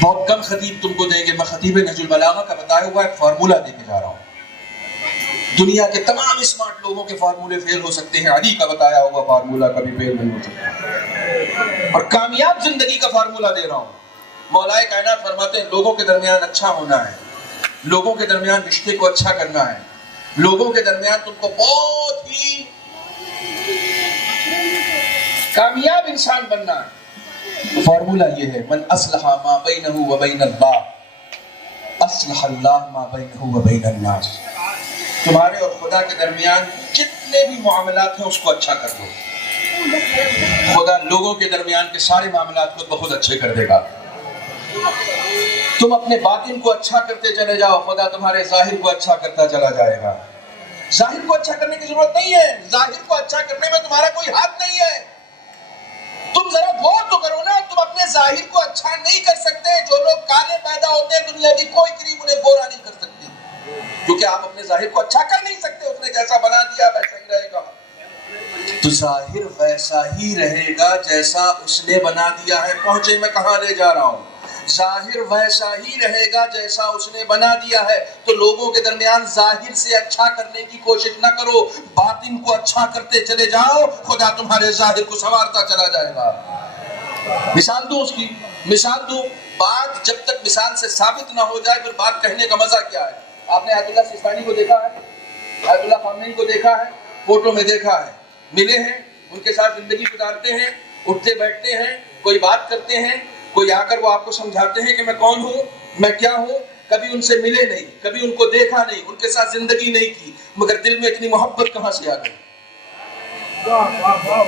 بہت کم خطیب تم کو دیں گے، میں خطیب نہج البلاغہ کا بتایا ہوا ایک فارمولہ دے کے جا رہا ہوں. دنیا کے تمام اسمارٹ لوگوں کے فارمولے فیل ہو سکتے ہیں، علی کا بتایا ہوا فارمولہ کبھی فیل نہیں ہو سکتا. اور کامیاب زندگی کا فارمولہ دے رہا ہوں. مولا کائنات فرماتے ہیں لوگوں کے درمیان اچھا ہونا ہے، لوگوں کے درمیان رشتے کو اچھا کرنا ہے، لوگوں کے درمیان تم کو بہت ہی کامیاب انسان بننا ہے. فارمولہ یہ ہے، من اصلح ما بینہ و بین اللہ اصلح اللہ ما بینہ و بین الناس. تمہارے اور خدا کے درمیان جتنے بھی معاملات ہیں اس کو اچھا کر دو. خدا لوگوں کے درمیان کے سارے معاملات کو بہت اچھے کر دے گا. تم اپنے باطن کو اچھا کرتے چلے جاؤ, خدا تمہارے ظاہر کو اچھا کرتا چلا جائے گا. ظاہر کو اچھا کرنے کی ضرورت نہیں ہے, ظاہر کو اچھا کرنے میں تمہارا کوئی ہاتھ نہیں ہے. تم ذرا غور تو کرو نا, تم اپنے ظاہر کو اچھا نہیں کر سکتے. جو لوگ کالے پیدا ہوتے ہیں دنیا کی کوئی کریم انہیں گورا نہیں کر سکتی, کیونکہ آپ اپنے ظاہر کو اچھا کر نہیں سکتے. اس نے جیسا بنا دیا ویسا ہی رہے گا. تو ظاہر ویسا ہی رہے گا جیسا اس نے بنا دیا ہے. پہنچے میں کہاں لے جا رہا ہوں؟ ظاہر ویسا ہی رہے گا جیسا اس نے بنا دیا ہے. تو لوگوں کے درمیان ظاہر سے اچھا کرنے کی کوشش نہ کرو, باطن کو اچھا کرتے چلے جاؤ, خدا تمہارے ظاہر کو سنوارتا چلا جائے گا. مثال دو, اس کی مثال دو. بات جب تک مثال سے ثابت نہ ہو جائے پھر بات کہنے کا مزہ کیا ہے؟ آپ نے آیت اللہ سیستانی کو دیکھا ہے, آیت اللہ خامنئی کو دیکھا ہے, فوٹو میں دیکھا ہے, ملے ہیں, ان کے ساتھ زندگی گزارتے ہیں, اٹھتے بیٹھتے ہیں, کوئی بات کرتے ہیں, کوئی آ کر وہ آپ کو سمجھاتے ہیں کہ میں کون ہوں, میں کیا ہوں. کبھی ان سے ملے نہیں, کبھی ان کو دیکھا نہیں, ان کے ساتھ زندگی نہیں کی, مگر دل میں اتنی محبت کہاں سے آ گئی؟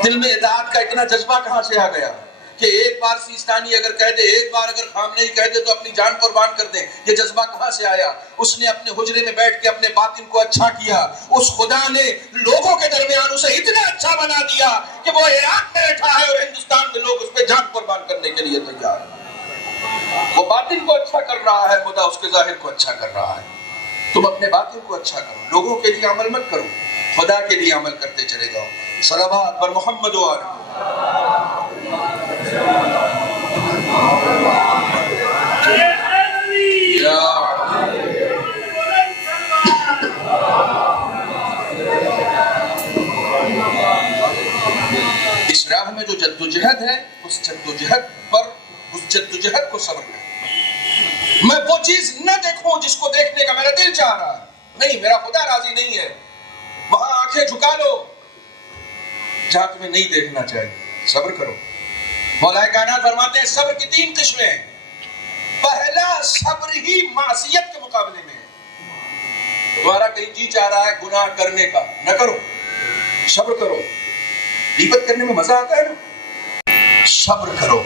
دل میں اطاعت کا اتنا جذبہ کہاں سے آ گیا کہ ایک بار سیستانی اگر کہہ دے, ایک بار اگر خامنئی کہہ دے تو اپنی جان قربان کر دیں. یہ جذبہ کہاں سے آیا؟ اس نے اپنے حجرے میں بیٹھ کے اپنے باطن کو اچھا کیا. اس خدا نے لوگوں کے درمیان اسے اتنا اچھا بنا دیا کہ وہ عراق میں بیٹھا ہے اور ہندوستان میں لوگ اس پہ جان قربان کرنے کے لیے تیار ہیں. وہ باطن کو اچھا کر رہا ہے, خدا اس کے ظاہر کو اچھا کر رہا ہے. تم اپنے باطن کو اچھا کرو, لوگوں کے لیے عمل مت کرو, خدا کے لیے عمل کرتے چلے جاؤ. صلوات پر محمد و آل اس راہ میں جو جدوجہد ہے, اس جدوجہد کو صبر کریں. میں وہ چیز نہ دیکھوں جس کو دیکھنے کا میرا دل چاہ رہا ہے, نہیں, میرا خدا راضی نہیں ہے. وہاں آنکھیں جھکا لو جہاں تمہیں نہیں دیکھنا چاہیے. صبر کرو. مولا کائنات فرماتے ہیں صبر کی 3 قسمیں ہیں. پہلا, صبر ہی معصیت کے مقابلے میں ہے. تمہارا کہیں جی چاہ رہا ہے گناہ کرنے کا, نہ کرو, صبر کرو. غیبت کرنے میں مزہ آتا ہے نا, صبر کرو.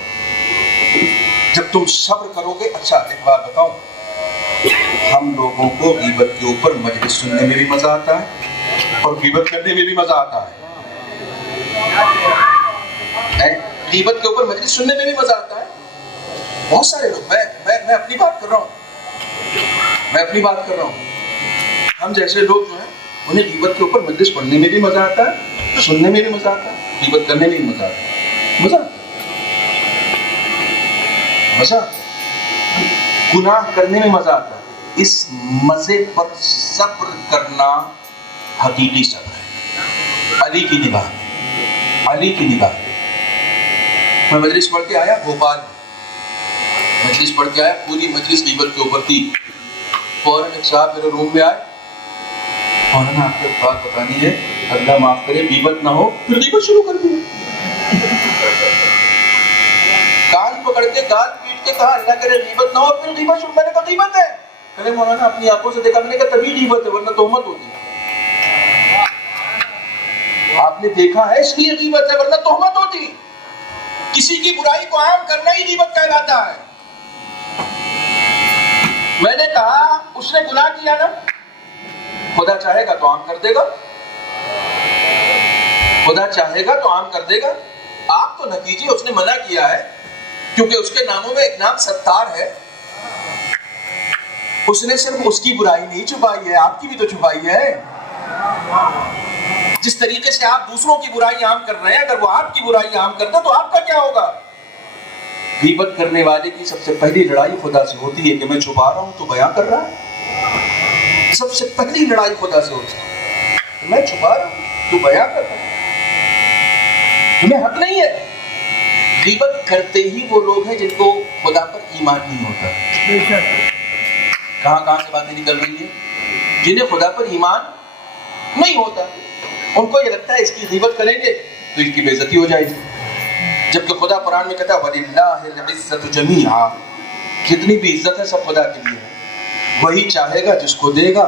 جب تم صبر کرو گے, اچھا ایک بات بتاؤں, ہم لوگوں کو غیبت کے اوپر مجلس سننے میں بھی مزہ آتا ہے اور غیبت کرنے میں بھی مزہ آتا ہے. غیبت کے اوپر مجلس سننے میں بھی مزہ آتا ہے. بہت سارے لوگ, میں اپنی بات کر رہا ہوں, ہم جیسے لوگ جو ہیں انہیں غیبت کے اوپر مجلس پڑھنے میں بھی مزہ آتا ہے, سننے میں بھی مزہ آتا ہے, غیبت کرنے میں بھی مزہ آتا ہے. مزہ گناہ کرنے میں مزہ آتا ہے. اس مزے پر صبر کرنا حقیقی صبر ہے. علی کی نگاہ. میں مجلس پڑھ کے آیا بھوپال, مجلس پڑھ کے آیا, پوری مجلس غیبت کے اوپر تھی. فوراً ایک صاحب میرے روم میں آئے, فوراً آپ کو ایک بات بتانی ہے, اللہ معاف کرے غیبت نہ ہو. پھر غیبت شروع کر دی. کان پکڑ کے گال پیٹ کے کہا اللہ کرے غیبت نہ ہو, پھر غیبت شروع. میں نے کہا غیبت ہے. کہنے مولانا اپنی آنکھوں سے دیکھا. میں نے کہا تبھی غیبت ہے, ورنہ تہمت ہوتی. آپ نے دیکھا ہے اس لیے غیبت ہے, ورنہ تہمت ہوتی. کسی کی برائی کو عام کرنا ہی غیبت کہلاتا ہے. میں نے کہا اس نے گناہ کیا نا, خدا چاہے گا تو عام کر دے گا, خدا چاہے گا تو عام کر دے گا. آپ تو نہ کیجیے, اس نے منع کیا ہے کیونکہ اس کے ناموں میں ایک نام ستار ہے. اس نے صرف اس کی برائی نہیں چھپائی ہے, آپ کی بھی تو چھپائی ہے. جس طریقے سے آپ دوسروں کی برائی عام کر رہے ہیں, اگر وہ آپ کی برائی عام کرتا تو آپ کا کیا ہوگا؟ غیبت کرنے والے کی سب سے پہلی لڑائی خدا سے ہوتی ہے کہ میں چھپا رہا ہوں تو بیان کر رہا ہے. سب سے پہلی لڑائی خدا سے ہوتی ہے, میں چھپا رہا ہوں تو بیان کر رہا ہوں. تمہیں حق نہیں ہے. غیبت کرتے ہی وہ لوگ ہیں جن کو خدا پر ایمان نہیں ہوتا. کہاں سے باتیں نکل رہی ہیں؟ جنہیں خدا پر ایمان نہیں ہوتا, ان کو یہ لگتا ہے اس کی غیبت کریں گے تو اس کی بے عزتی ہو جائے گی. جبکہ خدا قرآن میں کہتا ہے وَلِلَّهِ الْعِزَّةُ جَمِيعًا, جتنی بھی عزت ہے سب خدا کے لیے ہے. وہی چاہے گا جس کو دے گا,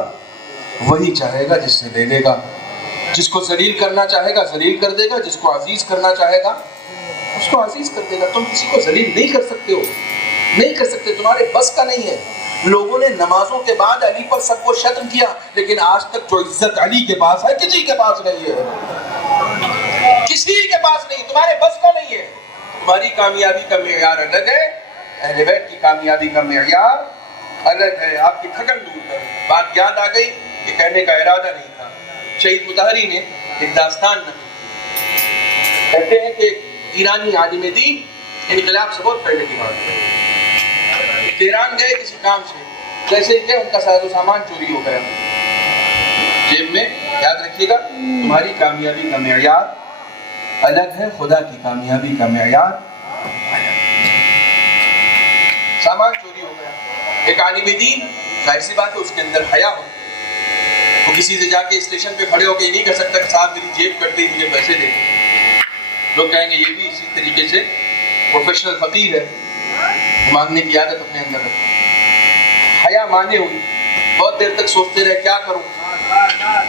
وہی چاہے گا جس سے لے لے گا. جس کو ذلیل کرنا چاہے گا ذلیل کر دے گا, جس کو عزیز کرنا چاہے گا اس کو عزیز کر دے گا. تم کسی کو ذلیل نہیں کر سکتے ہو, نہیں کر سکتے, تمہارے بس کا نہیں ہے. لوگوں نے نمازوں کے بعد علی پر سب کو شتم کیا, لیکن آج تک جو عزت علی کے پاس ہے کسی کے پاس نہیں ہے, کسی کے پاس نہیں, تمہارے بس کا نہیں ہے. تمہاری کامیابی کا معیار الگ ہے, اہل بیت کی کامیابی کا معیار الگ ہے. آپ کی تھکن دور کرو. بات یاد آ گئی, یہ کہنے کا ارادہ نہیں تھا. شہید مطہری نے ایک داستان نقل کی. کہتے ہیں کہ ایرانی عالم دین, انقلاب سے بہت پہلے کی بات ہے, تہران گئے کسی کام سے, جیسے ہی گئے ان کا ساز و سامان چوری ہو گیا. جیب میں, یاد رکھیے گا, تمہاری کامیابی کا معیار الگ ہے, خدا کی کامیابی کا معیار الگ ہے. سامان چوری ہو گیا. ایک عالم دین, ظاہر سی بات ہے اس کے اندر حیا ہو, وہ کسی سے جا کے اسٹیشن پہ کھڑے ہو کے یہ نہیں کہہ سکتا کہ صاحب میری جیب کٹ گئی, مجھے پیسے دے. لوگ کہیں گے یہ بھی اسی طریقے سے پروفیشنل فقیر ہے, مانگنے کی عادت اپنے اندر رکھتا. حیا مانے ہوئی, بہت دیر تک سوچتے رہے کیا کروں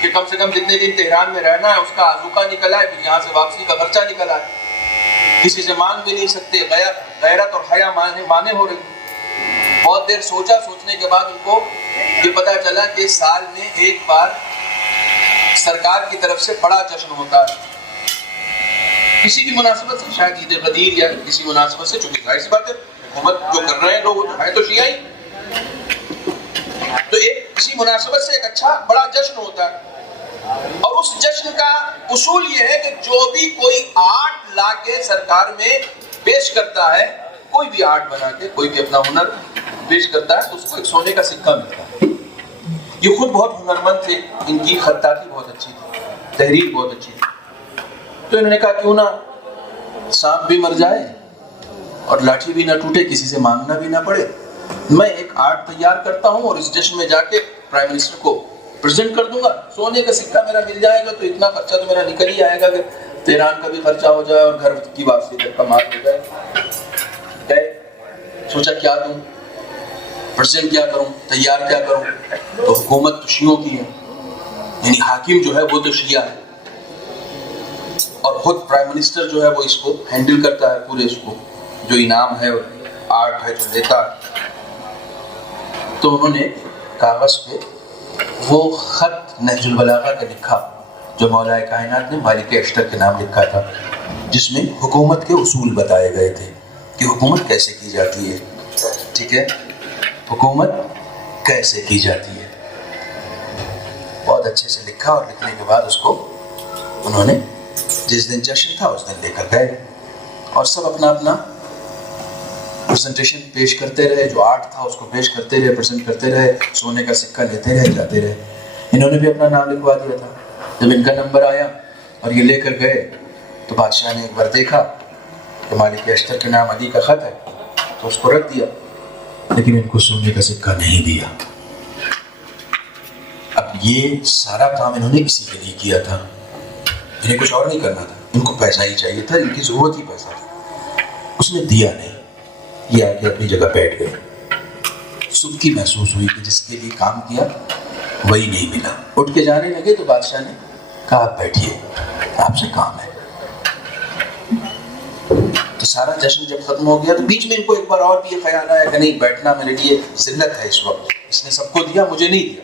کہ کم سے کم جتنے دن تہران میں رہنا ہے اس کا آذوقہ نکل آئے, پھر یہاں سے واپسی کا خرچہ نکل آئے. کسی سے مانگ بھی نہیں سکتے, غیرت اور حیا مانے ہو رہی. بہت دیر سوچا, سوچنے کے بعد ان کو یہ پتا چلا کہ سال میں ایک بار سرکار کی طرف سے بڑا جشن ہوتا ہے, کسی بھی مناسبت سے, شاید عید غدیر یا کسی مناسبت سے, چونکہ ظاہر سی بات ہے حکومت جو کر رہے ہیں لوگ ہے تو شیعہ ہی, تو ایک کسی مناسبت سے ایک اچھا بڑا جشن ہوتا ہے. اور اس جشن کا اصول یہ ہے کہ جو بھی کوئی آرٹ لا کے سرکار میں پیش کرتا ہے, کوئی بھی آرٹ بنا کے, کوئی بھی اپنا ہنر پیش کرتا ہے, تو اس کو ایک سونے کا سکہ ملتا ہے. یہ خود بہت ہنرمند تھے, ان کی خطاطی بہت اچھی تھی, تحریر بہت اچھی تھی. تو انہوں نے کہا کیوں نہ سانپ بھی مر جائے اور لاٹھی بھی نہ ٹوٹے, کسی سے مانگنا بھی نہ پڑے, میں ایک آرٹ تیار کرتا ہوں اور اس جشن میں جا کے پرائم منسٹر کو پریزنٹ کر دوں گا, سونے کا سکہ میرا مل جائے گا, تو اتنا خرچہ تو میرا نکل ہی آئے گا کہ تہران کا بھی خرچہ ہو جائے اور گھر کی واپسی تک کا مال ہو جائے. سوچا کیا دوں, پریزنٹ کیا کروں, تیار کیا کروں. تو حکومت تو شیعوں کی ہے, یعنی حاکم جو ہے وہ تو شیعہ ہے, اور خود پرائم منسٹر جو ہے وہ اس کو ہینڈل کرتا ہے پورے, اس کو جو انعام ہے اور آرٹ ہے جو لیتا ہے. تو انہوں نے کاغذ پہ وہ خط نہج البلاغہ کا لکھا جو مولا کائنات نے مالک اشتر کے نام لکھا تھا, جس میں حکومت کے اصول بتائے گئے تھے کہ حکومت کیسے کی جاتی ہے. ٹھیک ہے, حکومت کیسے کی جاتی ہے. بہت اچھے سے لکھا, اور لکھنے کے بعد اس کو انہوں نے جس دن جشن تھا اس دن لے کر گئے, اور سب اپنا اپنا پریزنٹیشن پیش کرتے رہے, جو آرٹ تھا اس کو پیش کرتے رہے, پریزنٹ کرتے رہے, سونے کا سکہ لیتے رہے, جاتے رہے. انہوں نے بھی اپنا نام لکھوا دیا تھا. جب ان کا نمبر آیا اور یہ لے کر گئے تو بادشاہ نے ایک بار دیکھا کہ مالک اشتر کے نام علی کا خط ہے, تو اس کو رکھ دیا, لیکن ان کو سونے کا سکہ نہیں دیا. اب یہ سارا کام انہوں نے اسی کے لیے کیا تھا, انہیں کچھ اور نہیں کرنا تھا, ان کو پیسہ ہی چاہیے تھا, ان کی ضرورت ہی پیسہ تھا. اس نے دیا نہیں, یہ آ کے اپنی جگہ بیٹھ گئے. سستی محسوس ہوئی کہ جس کے لیے کام کیا وہی نہیں ملا. اٹھ کے جانے لگے تو بادشاہ نے کہا آپ بیٹھیے, آپ سے کام ہے. تو سارا جشن جب ختم ہو گیا تو بیچ میں ان کو ایک بار اور بھی یہ خیال آیا کہ نہیں, بیٹھنا میرے لیے ذلت ہے اس وقت, اس نے سب کو دیا مجھے نہیں دیا.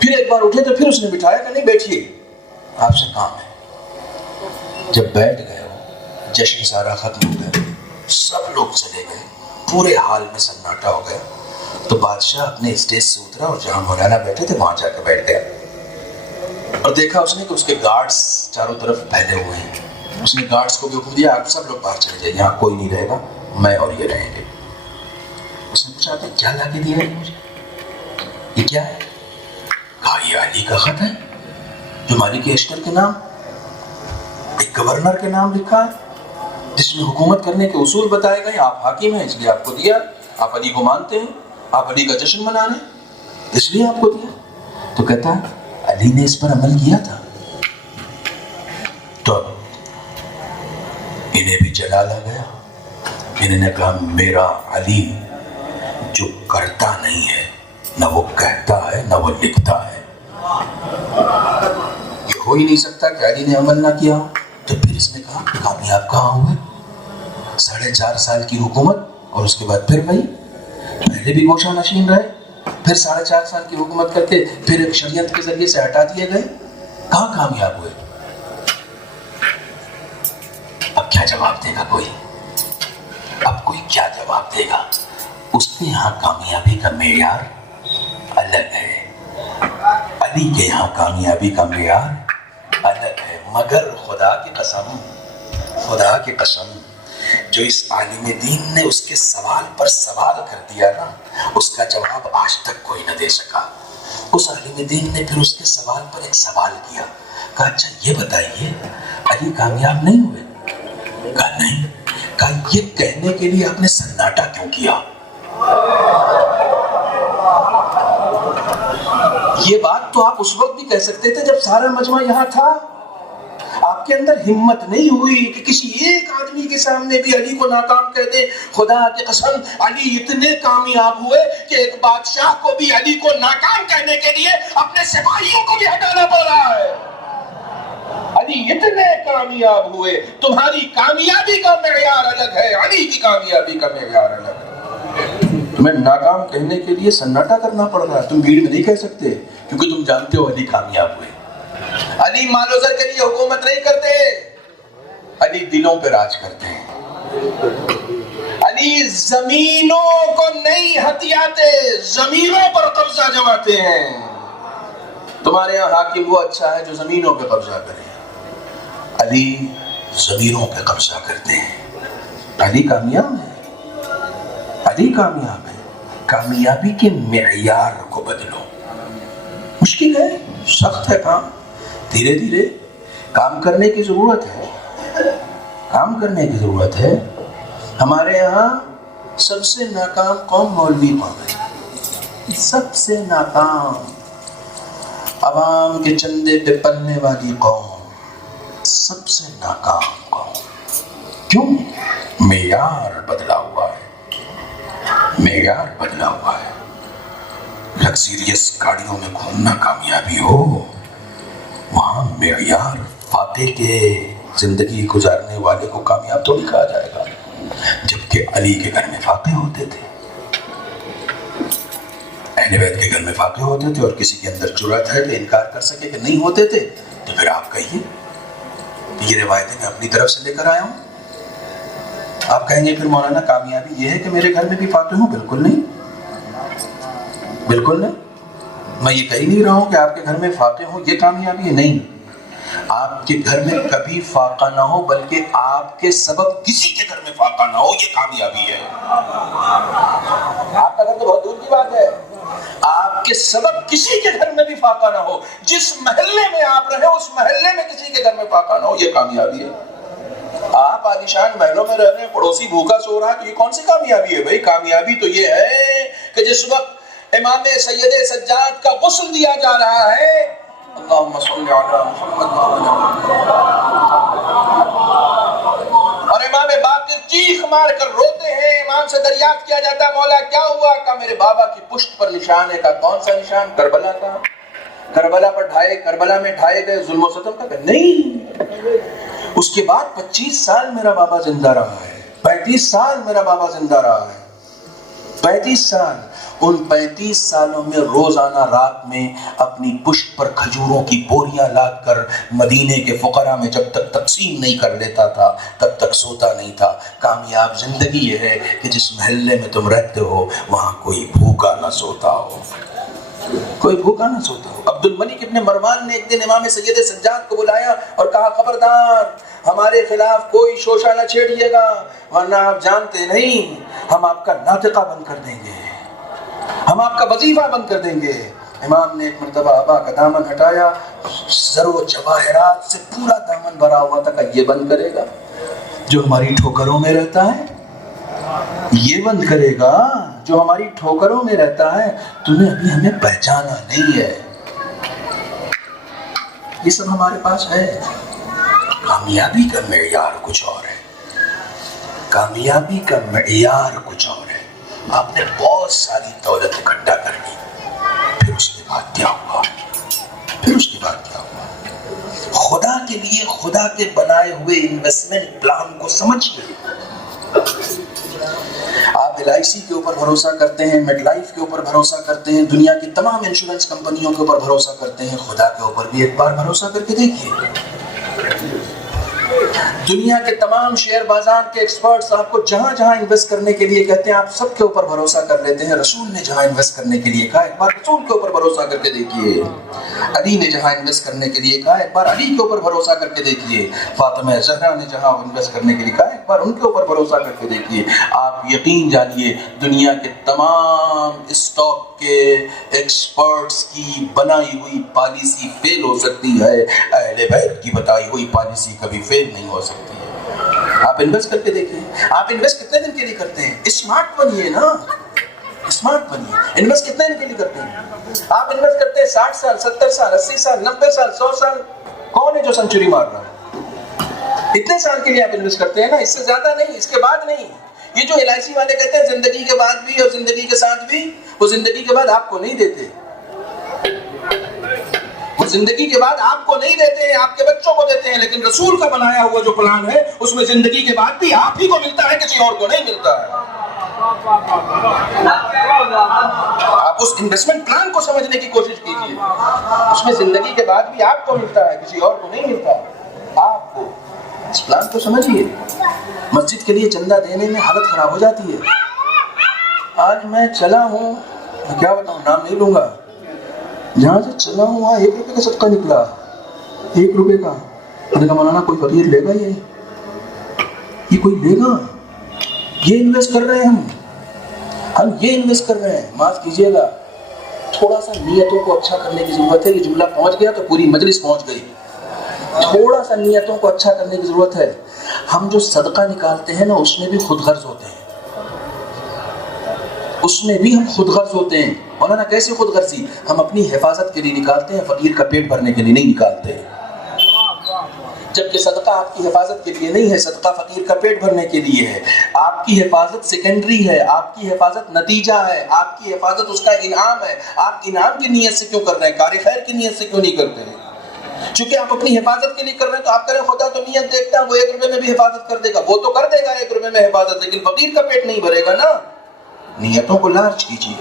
پھر ایک بار اٹھے تو پھر اس نے بٹھایا کہ نہیں بیٹھیے, آپ سے کام ہے. جب بیٹھ گئے ہو, جشن سارا ختم ہو گیا, سب لوگ چلے گئے, پورے حال میں سناٹا ہو گیا. تو بادشاہ اپنے اسٹیج سے اترا اور جہاں مولانا بیٹھے تھے وہاں جا کے بیٹھ گیا, اور دیکھا اس نے کہ اس کے گارڈز چاروں طرف پھیلے ہوئے ہیں. اس نے گارڈز کو بھی حکم دیا آپ سب لوگ باہر چلے جائیں, یہاں کوئی نہیں رہے گا, میں اور یہ رہیں گے. اس نے پوچھا آپ کیا لا کے دیا ہے مجھے, یہ کیا ہے؟ کہا یہ علی کا خط ہے جو مالک اشتر کے نام ایک گورنر کے نام لکھا ہے, جس میں حکومت کرنے کے اصول بتائے گئے. آپ حاکم ہیں اس لیے آپ کو دیا, آپ علی کو مانتے ہیں, آپ علی کا جشن منا رہے ہیں اس لیے آپ کو دیا. تو کہتا ہے علی نے اس پر عمل کیا تھا. تو انہیں بھی جلال آ گیا. انہوں نے کہا میرا علی جو کرتا نہیں ہے, نہ وہ کہتا ہے نہ وہ لکھتا ہے, ہو ہی نہیں سکتا کہ علی نے عمل نہ کیا ہو. تو پھر اس نے کہا کامیاب کہاں ہوئے؟ 4.5 سال کی حکومت اور اس کے بعد پھر وہی پہلے بھی گوشہ نشین رہے, پھر 4.5 سال کی حکومت کر کے پھر ایک شریعت کے ذریعے سے ہٹا دیے گئے. کہاں کامیاب ہوئے؟ اب کیا جواب دے گا کوئی؟ اب کوئی کیا جواب دے گا؟ اس کے یہاں کامیابی کا معیار الگ ہے, علی کے یہاں کامیابی کا معیار الگ ہے. مگر خدا کی قسم جو اس عالم دین نے اس کے سوال پر سوال کر دیا نا, اس کا جواب آج تک کوئی نہ دے سکا. اس عالم دین نے پھر اس کے سوال پر ایک سوال کیا, کہا اچھا یہ بتائیے علی کامیاب نہیں ہوئے؟ کہا نہیں. کہا یہ کہنے کے لیے آپ نے سناٹا کیوں کیا؟ یہ بات تو آپ اس وقت بھی کہہ سکتے تھے جب سارا مجمع یہاں تھا. آپ کے اندر ہمت نہیں ہوئی کہ کسی ایک آدمی کے سامنے بھی علی کو ناکام کہہ دیں. خدا کی قسم علی اتنے کامیاب ہوئے کہ ایک بادشاہ کو بھی علی کو ناکام کہنے کے لیے اپنے سپاہیوں کو بھی ہٹانا پڑ رہا ہے. علی اتنے کامیاب ہوئے. تمہاری کامیابی کا معیار الگ ہے, علی کی کامیابی کا معیار الگ ہے. تمہیں ناکام کہنے کے لیے سناٹا کرنا پڑ رہا ہے. تم بھیڑ میں نہیں کہہ سکتے کیونکہ تم جانتے ہو علی کامیاب ہوئے. علی مال و زر کے لیے حکومت نہیں کرتے, علی دلوں پہ راج کرتے ہیں. علی زمینوں کو نہیں ہتھیاتے, زمینوں پر قبضہ جماتے ہیں. تمہارے یہاں حاکم وہ اچھا ہے جو زمینوں پہ قبضہ کرے, علی زمینوں پہ قبضہ کرتے ہیں. علی کامیاب ہے, علی کامیاب ہے. کامیابی کے معیار کو بدلو. مشکل ہے, سخت ہے کام, دھیرے دھیرے کام کرنے کی ضرورت ہے, کام کرنے کی ضرورت ہے. ہمارے یہاں سب سے ناکام قوم مولوی قوم ہے, سب سے ناکام, عوام کے چندے پہ پلنے والی قوم, سب سے ناکام قوم. کیوں؟ معیار بدلا ہوا ہے, معیار بدلا ہوا ہے. لگزریس گاڑیوں میں گھومنا کامیابی ہو, وہاں معیار فاتح کے زندگی گزارنے والے کو کامیاب تو نہیں کہا جائے گا. جبکہ علی کے گھر میں فاتح ہوتے تھے, اہل بیت کے گھر میں فاتح ہوتے تھے, اور کسی کے اندر جرأت ہے کہ انکار کر سکے کہ نہیں ہوتے تھے تو پھر آپ کہیے یہ روایتیں میں اپنی طرف سے لے کر آیا ہوں. آپ کہیں گے پھر مولانا کامیابی یہ ہے کہ میرے گھر میں بھی فاتح ہوں؟ بالکل نہیں, بالکل نہیں. میں یہ کہہ نہیں رہا ہوں کہ آپ کے گھر میں فاتح ہوں یہ کامیابی ہے, نہیں. آپ کے گھر میں کبھی فاقہ نہ ہو بلکہ آپ کے سبب کسی کے گھر میں فاقہ نہ ہو, یہ کامیابی ہے. آپ کا گھر تو بہت دور کی بات ہے, آپ کے سبب کسی کے گھر میں بھی فاقہ نہ ہو. جس محلے میں آپ رہے اس محلے میں کسی کے گھر میں فاقہ نہ ہو, یہ کامیابی ہے. آپ عالیشان محلوں میں رہ رہے ہیں, پڑوسی بھوکا سو رہا ہے, تو یہ کون سی کامیابی ہے بھائی؟ کامیابی تو یہ ہے کہ جس وقت امام سید سجاد کا غسل دیا جا رہا ہے, اللہم صلی علی محمد, اور امام باقر چیخ مار کر روتے ہیں, امام سے دریافت کیا جاتا ہے مولا کیا ہوا؟ کہا میرے بابا کی پشت پر نشان ہے. کہا کون سا نشان؟ کربلا کا. کربلا میں ڈھائے گئے ظلم و ستم کا. نہیں, اس کے بعد 25 سال میرا بابا زندہ رہا ہے, 35 سال میرا بابا زندہ رہا ہے, 35 سال. ان 35 سالوں میں روزانہ رات میں اپنی پشت پر کھجوروں کی بوریاں لاد کر مدینے کے فقراء میں جب تک تقسیم نہیں کر لیتا تھا تب تک سوتا نہیں تھا. کامیاب زندگی یہ ہے کہ جس محلے میں تم رہتے ہو وہاں کوئی بھوکا نہ سوتا ہو, کوئی بھوکا نہ سوتا ہو. عبد الملک ابن مروان نے ایک دن امام سید سجاد کو بلایا اور کہا خبردار ہمارے خلاف کوئی شوشہ نہ چھیڑیے گا ورنہ آپ جانتے نہیں ہم آپ کا ناطقہ بند کر دیں گے, ہم آپ کا وظیفہ بند کر دیں گے. امام نے ایک مرتبہ آبا کا دامن ہٹایا, زر و جواہرات سے پورا دامن بھرا ہوا تھا. کہ یہ بند کرے گا جو ہماری ٹھوکروں میں رہتا ہے, یہ بند کرے گا جو ہماری ٹھوکروں میں رہتا ہے, تو نے ابھی ہمیں پہچانا نہیں ہے. یہ سب ہمارے پاس ہے. کامیابی کا معیار کچھ اور ہے, کامیابی کا معیار کچھ اور ہے. آپ نے بہت ساری دولت اکٹھا کر لی, پھر اس کے بعد کیا ہوا؟ پھر اس کے بعد کیا ہوا؟ خدا کے لیے خدا کے بنائے ہوئے انویسٹمنٹ پلان کو سمجھیے. آپ LIC کے اوپر بھروسہ کرتے ہیں, میڈ لائف کے اوپر بھروسہ کرتے ہیں, دنیا کی تمام انشورنس کمپنیوں کے اوپر بھروسہ کرتے ہیں, خدا کے اوپر بھی ایک بار بھروسہ کر کے دیکھیے. دنیا کے تمام شیئر بازار کے ایکسپرٹس آپ کو جہاں جہاں انویسٹ کرنے کے لیے کہتے ہیں آپ سب کے اوپر بھروسہ کر لیتے ہیں. رسول نے جہاں انویسٹ کرنے کے لیے کہا ایک بار رسول کے اوپر بھروسہ کر کے دیکھیے. علی نے جہاں انویسٹ کرنے کے لیے کہا ایک بار علی کے اوپر بھروسہ کر کے دیکھیے. فاطمہ زہرا نے جہاں انویسٹ کرنے کے لیے کہا ایک بار ان کے اوپر بھروسہ کر کے دیکھیے. آپ یقین جانیے دنیا کے تمام اسٹاک کے ایکسپرٹس کی بنائی ہوئی پالیسی فیل ہو سکتی ہے, اہل بیت کی بتائی ہوئی پالیسی کبھی فیل نہیں ہو سکتی ہے. آپ انویسٹ کر کے دیکھیں. آپ انویسٹ کتنے دن کے لیے کرتے ہیں؟ اسمارٹ بنیے نا, اسمارٹ بنیے. انویسٹ کتنے دن کے لیے کرتے ہیں؟ آپ انویسٹ کرتے ہیں 60 سال 70 سال 80 سال 90 سال 100 سال. کون ہے جو سنچری مار رہا ہے؟ اتنے سال کے لیے آپ انویسٹ کرتے ہیں نا, اس سے زیادہ نہیں, اس کے بعد نہیں. یہ جو LIC والے کہتے ہیں زندگی کے بعد بھی اور زندگی کے ساتھ بھی, وہ زندگی کے بعد آپ کو نہیں دیتے. وہ زندگی کے بعد آپ کو نہیں دیتے ہیں, آپ کے بچوں کو دیتے ہیں. لیکن رسول کا بنایا ہوا جو پلان ہے اس میں زندگی کے بعد بھی آپ ہی کو ملتا ہے, کسی اور کو نہیں ملتا ہے. آپ اس انویسٹمنٹ پلان کو سمجھنے کی کوشش کیجیے. اس میں زندگی کے بعد بھی آپ کو ملتا ہے, کسی اور کو نہیں ملتا. آپ کو اس پلان کو سمجھیے. مسجد کے لیے چندہ دینے میں حالت خراب ہو جاتی ہے. آج میں چلا ہوں, میں کیا بتاؤں, نام نہیں لوں گا, جہاں سے چلا ہوں وہاں 1 روپے کا صدقہ نکلا, 1 روپے کا. میں نے کہا مولانا کوئی فقیر لے گا, یہ کوئی لے گا؟ یہ انویسٹ کر رہے ہیں ہم یہ انویسٹ کر رہے ہیں. معاف کیجیے گا, تھوڑا سا نیتوں کو اچھا کرنے کی ضرورت ہے. یہ جملہ پہنچ گیا تو پوری مجلس پہنچ گئی. تھوڑا سا نیتوں کو اچھا کرنے کی ضرورت ہے. ہم جو صدقہ نکالتے ہیں نا اس میں بھی خود غرض ہوتے ہیں, اس میں بھی ہم خود غرض ہوتے ہیں. مولانا کیسے خود غرضی؟ ہم اپنی حفاظت کے لیے نکالتے ہیں, فقیر کا پیٹ بھرنے کے لیے نہیں نکالتے. جبکہ صدقہ آپ کی حفاظت کے لیے نہیں ہے, صدقہ فقیر کا پیٹ بھرنے کے لیے ہے. آپ کی حفاظت سیکنڈری ہے, آپ کی حفاظت نتیجہ ہے, آپ کی حفاظت اس کا انعام ہے. آپ انعام کی نیت سے کیوں کر رہے ہیں, کار خیر کی نیت سے کیوں نہیں کرتے ہیں؟ چونکہ آپ اپنی حفاظت کے لیے کر رہے ہیں تو آپ کریں خدا تو نیت دیکھتا ہے, وہ 1 روپے میں بھی حفاظت کر دے گا. وہ تو کر دے گا 1 روپے میں حفاظت, لیکن فقیر کا پیٹ نہیں بھرے گا نا. نیتوں کو لارج کیجیے,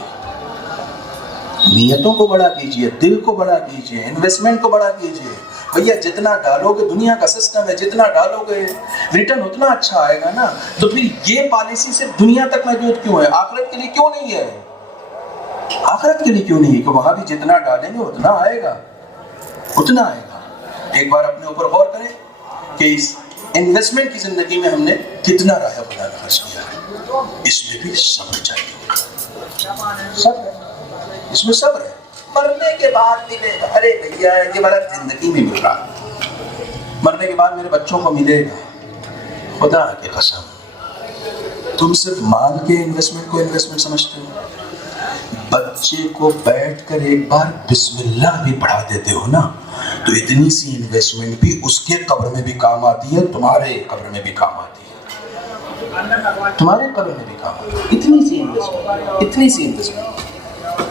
نیتوں کو بڑا کیجیے, دل کو بڑا کیجیے, انویسٹمنٹ کو بڑا کیجیے. بھیا جتنا ڈالو گے, دنیا کا سسٹم ہے, جتنا ڈالو گے ریٹرن اتنا اچھا آئے گا نا. تو پھر یہ پالیسی صرف دنیا تک محدود کیوں ہے, آخرت کے لیے کیوں نہیں ہے؟ آخرت کے لیے کیوں نہیں ہے کہ وہاں بھی جتنا ڈالیں گے اتنا آئے گا, اتنا آئے گا. ایک بار اپنے اوپر غور کریں کہ اس انویسٹمنٹ کی زندگی میں ہم نے کتنا راہ خدا میں خرچ کیا ہے. اس میں بھی صبر چاہیے, صبر ہے, اس میں صبر ہے. مرنے کے بعد ملے گا, ارے بھیا یہ والا زندگی میں مل رہا, مرنے کے بعد میرے بچوں کو ملے گا. خدا کی قسم, تم صرف مال کے انویسٹمنٹ کو انویسٹمنٹ سمجھتے ہو. بچے کو بیٹھ کر ایک بار بسم اللہ بھی پڑھا دیتے ہو نا, تو اتنی سی انویسٹمنٹ بھی اس کے قبر میں بھی کام آتی ہے, تمہارے قبر میں بھی کام آتی ہے, تمہارے قبر میں بھی کام آتی ہے. اتنی سی انویسٹمنٹ, اتنی سی انویسٹمنٹ.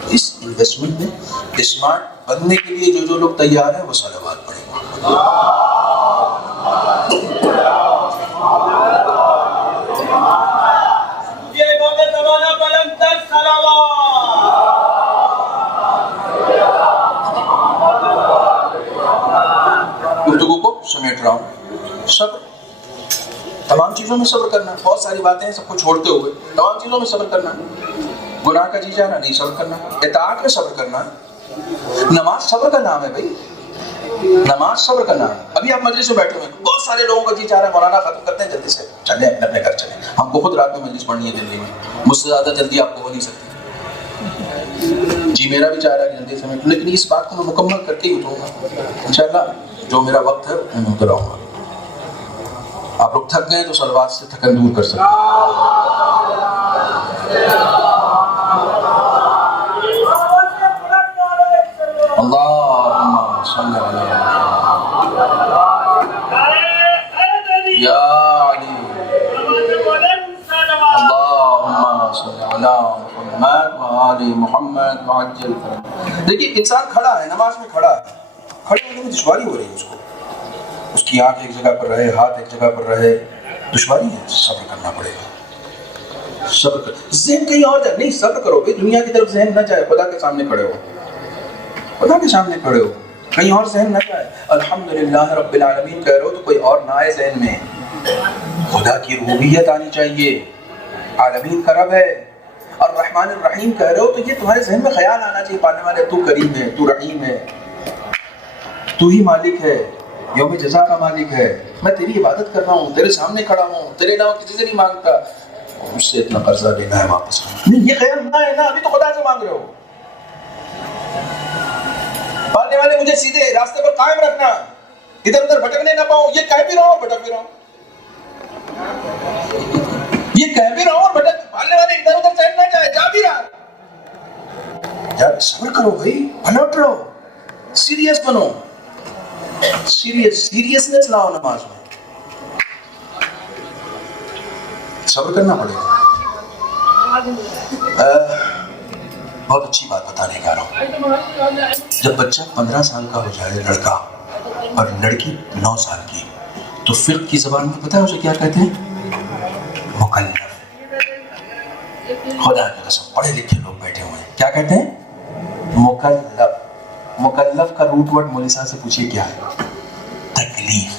اس انویسٹمنٹ میں اسمارٹ بننے کے لیے جو لوگ تیار ہیں وہ صلوات پڑھیں گے. گفتگو کو سمیٹ رہا ہوں. صبر, تمام چیزوں میں صبر کرنا. بہت ساری باتیں ہیں, سب کو چھوڑتے ہوئے تمام چیزوں میں صبر کرنا. گناہ کا جی جانا نہیں, صبر کرنا. اطاعت میں صبر کرنا. نماز صبر کا نام ہے بھائی, نماز صبر کا نام ہے. ابھی آپ مجلس میں بیٹھے ہوئے, بہت سارے لوگوں کا جی چاہ رہا ہے مولانا ختم کرتے ہیں جلدی سے, چلیں اپنے اپنے گھر چلیں. ہم کو خود رات میں مجلس پڑھنی ہے دلی میں, مجھ سے زیادہ جلدی آپ کو ہو نہیں سکتی. جی میرا بھی چاہ رہا ہے جلدی سے, لیکن اس بات کو میں مکمل کر کے ہی اٹھوں گا انشاءاللہ. جو میرا وقت ہے میں اتر آؤں گا. آپ لوگ تھک گئے تو صلوات سے تھکن دور کر سکتے اللہم صلی علی یا علی, اللہم صلی علی محمد وآل محمد وعجل فرج. دیکھیے انسان کھڑا ہے, نماز میں کھڑا ہے, کھڑے ہونے میں دشواری ہو رہی ہے اس کو, اس کی آنکھ ایک جگہ پر رہے، ہاتھ ایک جگہ پر رہے، دشواری ہے، صبر کرنا پڑے گا۔ صبر کر، ذہن کہیں اور جائے نہیں، صبر کرو بھائی، دنیا کی طرف ذہن نہ جائے، خدا کے سامنے کھڑے ہو، خدا کے سامنے کھڑے ہو، کہیں اور ذہن نہ جائے۔ الحمدللہ رب العالمین کہہ رہے ہو تو کوئی اور نہ آئے ذہن میں، خدا کی ربوبیت آنی چاہیے، عالمین کا رب ہے، اور رحمان الرحیم کہہ رہے ہو تو یہ تمہارے ذہن میں خیال آنا چاہیے، پانے والے تو کریم ہے، تو رحیم ہے، تو ہی مالک ہے، یوم جزا کا مالک ہے، میں تیری عبادت کر رہا ہوں، تیرے سامنے کھڑا ہوں، تیرے علاوہ کسی سے نہیں مانگتا، مجھ سے اتنا قرضہ لینا ہے واپس کرنا نہیں، یہ خیال نہ ہے نا، ابھی تو خدا سے مانگ رہے ہو۔ پالنے والے مجھے سیدھے راستے پر قائم رکھنا، ادھر ادھر بھٹکنے نہ پاؤں، یہ کہہ بھی رہا ہوں بھٹک بھی رہا ہوں، یہ کہہ بھی رہا ہوں اور بھٹک، پالنے والے ادھر ادھر چل نہ جائے، جا بھی رہا، یار صبر کرو بھائی، پلٹ رہو، سیریس بنو، سیریسنس لاؤ نماز میں، صبر کرنا پڑے گا۔ بہت اچھی بات بتانے جا رہا ہوں، جب بچہ 15 سال کا ہو جائے لڑکا اور لڑکی 9 سال کی، تو فقہ کی زبان میں پتہ ہے اسے کیا کہتے ہیں؟ مکلف۔ خدا کی قسم پڑھے لکھے لوگ بیٹھے ہوئے ہیں، کیا کہتے ہیں؟ مکلف۔ مکلف کا روٹ ورڈ مولوی صاحب سے پوچھئے کیا ہے؟ تکلیف۔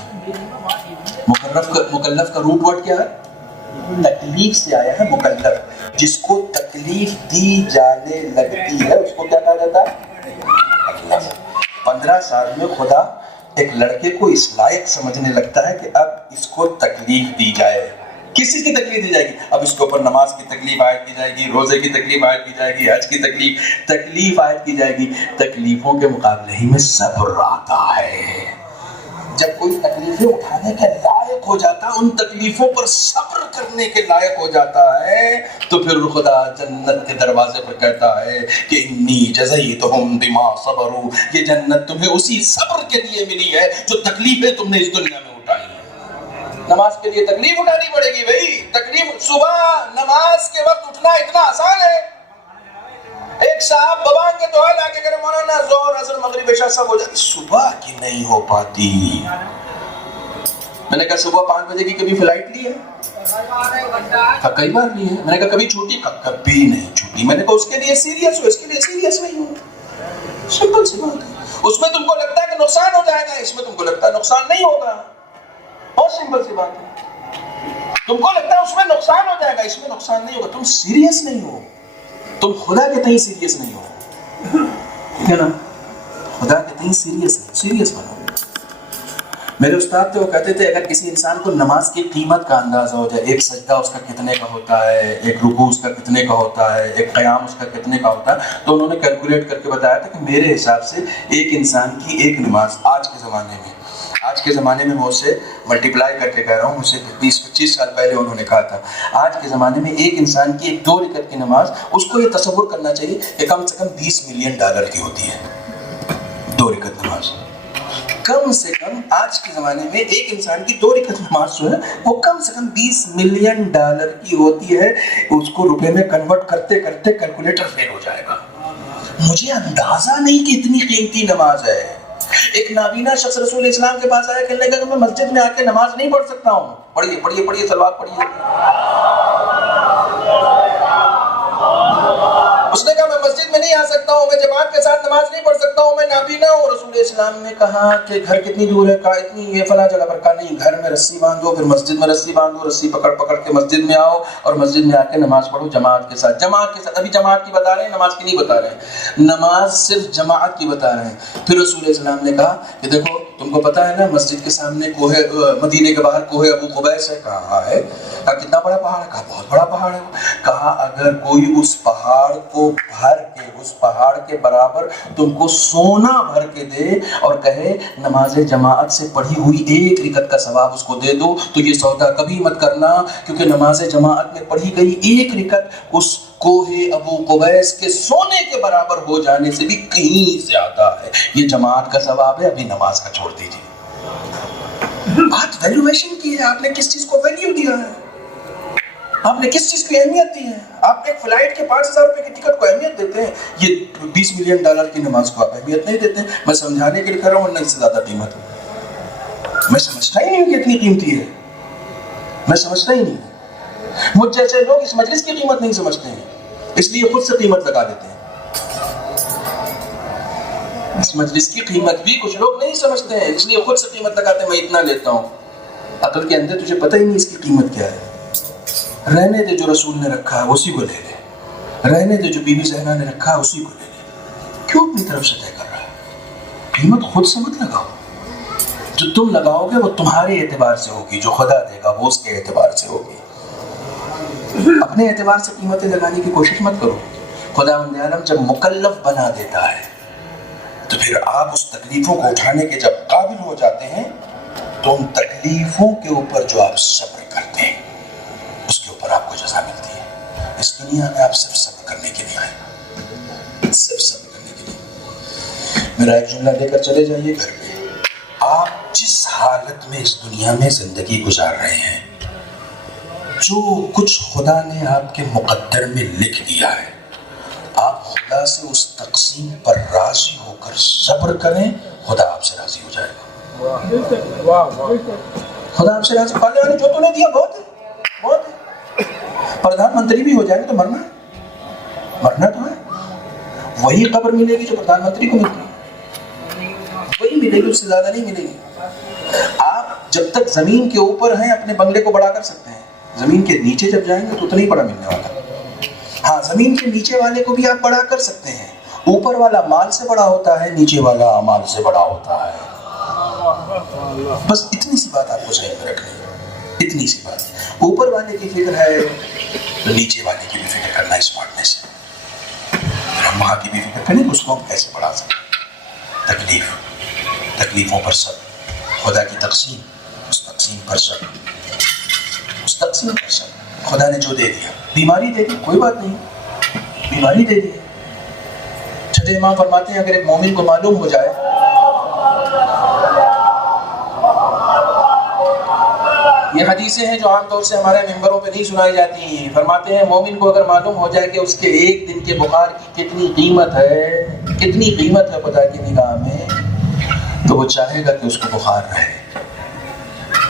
مکلف کا روٹ ورڈ کیا ہے؟ تکلیف سے آیا ہے مکلف، جس کو تکلیف دی جانے لگتی ہے اس کو کیا کہا جاتا ہے؟ مکلف۔ 15 سال میں خدا ایک لڑکے کو اس لائق سمجھنے لگتا ہے کہ اب اس کو تکلیف دی جائے۔ کس چیز کی تکلیف دی جائے گی؟ اب اس کے اوپر نماز کی تکلیف عائد کی جائے گی، روزے کی تکلیف عائد کی جائے گی، حج کی تکلیف عائد کی جائے گی۔ تکلیفوں کے مقابلے ہی میں صبر آتا ہے۔ جب کوئی تکلیفیں اٹھانے کے لائق ہو جاتا ہے، ان تکلیفوں پر صبر کرنے کے لائق ہو جاتا ہے، تو پھر خدا جنت کے دروازے پر کہتا ہے کہ انی جزیتہم بما صبروا، یہ جنت تمہیں اسی صبر کے لیے ملی ہے جو تکلیفیں تم نے اس دنیا میں اٹھائی ہیں۔ نماز کے لیے تکلیف اٹھانی پڑے گی بھائی، تکلیف۔ صبح نماز کے وقت اٹھنا اتنا آسان ہے، ایک صاحب ببان کے دعا لا کے کرے مولانا ظہر عصر مغرب عشاء سب ہو جاتی، صبح کی نہیں ہو پاتی۔ میں نے کہا صبح 5 بجے کی کبھی فلائٹ لی ہے؟ کئی بار لی ہے۔ میں نے کہا کبھی چھوٹی؟ کبھی نہیں چھوٹی۔ میں نے کہا اس کے لیے سیریس ہو، اس کے لیے سیریس نہیں ہو، سمپل سی بات ہے۔ اس میں تم کو لگتا ہے کہ نقصان ہو جائے گا، اس میں تم کو لگتا ہے نقصان نہیں ہوگا، بہت سمپل سی بات ہے۔ تم کو لگتا ہے اس میں نقصان ہو جائے گا، اس میں نقصان نہیں ہوگا، تم سیریس نہیں ہو، تم خدا کے تئیں سیریس نہیں ہو، ٹھیک ہے نا؟ خدا کے تئیں سیریس بنو۔ میرے استاد تھے، وہ کہتے تھے اگر کسی انسان کو نماز کی قیمت کا اندازہ ہو جائے، ایک سجدہ اس کا کتنے کا ہوتا ہے، ایک رکوع اس کا کتنے کا ہوتا ہے، ایک قیام اس کا کتنے کا ہوتا ہے، تو انہوں نے کیلکولیٹ کر کے بتایا تھا کہ میرے حساب سے ایک انسان کی ایک نماز آج کے زمانے میں میں اسے ملٹیپلائی کر کے کہہ رہا ہوں، مجھ سے 20-25 سال پہلے انہوں نے کہا تھا، آج کے زمانے میں ایک انسان کی ایک 2 رکعت کی نماز، اس کو یہ تصور کرنا چاہیے کہ کم سے کم $20 ملین کی ہوتی ہے 2 رکعت نماز۔ کم سے کم آج کے زمانے میں ایک انسان کی 2 رکعت نماز جو ہے وہ کم سے کم $20 ملین کی ہوتی ہے۔ اس کو روپے میں کنورٹ کرتے کرتے کیلکولیٹر فیل ہو جائے گا۔ مجھے اندازہ نہیں کہ اتنی قیمتی نماز ہے۔ ایک نابینا شخص رسول اسلام کے پاس آیا، کہنے لگا کہ میں مسجد میں آ کے نماز نہیں پڑھ سکتا ہوں۔ پڑھیے صلوات پڑھیے۔ اس نے کہا میں مسجد میں نہیں آ سکتا ہوں، میں جماعت کے ساتھ نماز نہیں پڑھ سکتا ہوں، میں نابینا ہوں۔ رسول اسلام نے کہا کہ گھر کتنی دور ہے؟ کہا اتنی، یہ فلاں جگہ پر۔ کہا نہیں، گھر میں رسی باندھو، پھر مسجد میں رسی باندھو، رسی پکڑ کے مسجد میں آؤ اور مسجد میں آ کے نماز پڑھو جماعت کے ساتھ۔ ابھی جماعت کی بتا رہے ہیں، نماز کی نہیں بتا رہے ہیں، نماز صرف جماعت کی بتا رہے ہیں۔ پھر رسول اسلام نے کہا کہ دیکھو تم کو پتا ہے نا مسجد کے سامنے مدینے کے باہر کوہ ابو قبیس ہے؟ کہا ہے۔ کہا کتنا بڑا پہاڑ ہے؟ کہا بہت بڑا پہاڑ ہے۔ کہا اگر کوئی اس پہاڑ کو بھر کے، اس پہاڑ کے برابر تم کو سونا بھر کے دے اور کہے نماز جماعت سے پڑھی ہوئی 1 رکعت کا ثواب اس کو دے دو، تو یہ سودا کبھی مت کرنا، کیونکہ نماز جماعت میں پڑھی گئی 1 رکعت اس کوہ ابو قبیس کے سونے کے برابر ہو جانے سے بھی کہیں زیادہ ہے۔ یہ جماعت کا ثواب ہے، ابھی نماز کا چھوڑ دیجیے۔ بات ویلیویشن کی ہے، آپ نے کس چیز کو ویلیو دیا ہے، آپ نے کس چیز کی اہمیت دی ہے۔ آپ ایک فلائٹ کے 5,000 روپے کی ٹکٹ کو اہمیت دیتے ہیں، یہ $20 ملین کی نماز کو آپ اہمیت نہیں دیتے ہیں۔ میں سمجھانے کے لیے کہہ رہا ہوں، نہیں سے زیادہ قیمت ہے۔ میں سمجھتا ہی نہیں ہوں کہ اتنی قیمتی ہے، میں سمجھتا ہی نہیں۔ مجھ جیسے لوگ اس مجلس کی قیمت نہیں سمجھتے ہیں، اس لیے خود سے قیمت لگا دیتے ہیں۔ اس مجلس کی قیمت بھی کچھ لوگ نہیں سمجھتے ہیں، اس لیے خود سے قیمت لگاتے ہیں، میں اتنا لیتا ہوں۔ عقل کے اندر تجھے پتہ ہی نہیں اس کی قیمت کیا ہے۔ رہنے دے، جو رسول نے رکھا ہے اسی کو لے لے، رہنے دے جو بی بی زہرا نے رکھا ہے اسی کو لے لے۔ کیوں اپنی طرف سے طے کر رہا ہے؟ قیمت خود سے مت لگاؤ، جو تم لگاؤ گے وہ تمہارے اعتبار سے ہوگی، جو خدا دے گا وہ اس کے اعتبار سے ہوگی۔ اپنے اعتبار سے قیمتیں لگانے کی کوشش مت کرو۔ خداوند عالم جب مکلف بنا دیتا ہے تو پھر آپ اس تکلیفوں کو اٹھانے کے جب قابل ہو جاتے ہیں تو ان تکلیفوں کے اوپر جو آپ صبر کرتے ہیں اس کے اوپر آپ کو جزا ملتی ہے۔ اس دنیا میں آپ صرف صبر کرنے کے لیے آئے، صرف صبر کرنے کے لیے۔ میرا ایک جملہ لے کر چلے جائیے گھر پہ۔ آپ جس حالت میں اس دنیا میں زندگی گزار رہے ہیں، جو کچھ خدا نے آپ کے مقدر میں لکھ دیا ہے، آپ خدا سے اس تقسیم پر راضی ہو کر صبر کریں، خدا آپ سے راضی ہو جائے گا۔ خدا آپ سے راضی، پالنے والے جو تو نے دیا بہت ہے، بہت ہے۔ پردھان منتری بھی ہو جائے گا تو مرنا تو ہے، وہی قبر ملے گی جو پردھان منتری کو ملتی ہے، وہی ملے گی، اس سے زیادہ نہیں ملے گی۔ آپ جب تک زمین کے اوپر ہیں اپنے بنگلے کو بڑا کر سکتے ہیں، زمین کے نیچے جب جائیں گے تو اتنا ہی بڑا ملنے والا۔ ہاں، زمین کے نیچے والے کو بھی آپ بڑا کر سکتے ہیں، اوپر والا مال سے بڑا ہوتا ہے، نیچے والا اعمال سے بڑا ہوتا ہے۔ بس اتنی سی بات آپ کو ذہن میں رکھنی ہے، اتنی سی بات۔ اوپر والے کی فکر ہے تو نیچے والے کی بھی فکر کرنا اسمارٹنیس ہے۔ ہم وہاں کی بھی فکر کریں کہ اس کو ہم کیسے بڑھا سکیں۔ تکلیفوں پر صبر، خدا کی تقسیم، اس تقسیم پر صبر، اس تقسیم پر صبر۔ خدا نے جو دے دیا، بیماری دے دی، کوئی بات نہیں، بیماری دے دی۔ چھٹے امام فرماتے ہیں اگر ایک مومن کو معلوم ہو جائے یہ حدیثیں ہیں جو عام طور سے ہمارے ممبروں پہ نہیں سنائی جاتی ہیں، فرماتے ہیں مومن کو اگر معلوم ہو جائے کہ اس کے ایک دن کے بخار کی کتنی قیمت ہے، کتنی قیمت ہے خدا کی نگاہ میں، تو وہ چاہے گا کہ اس کو بخار رہے۔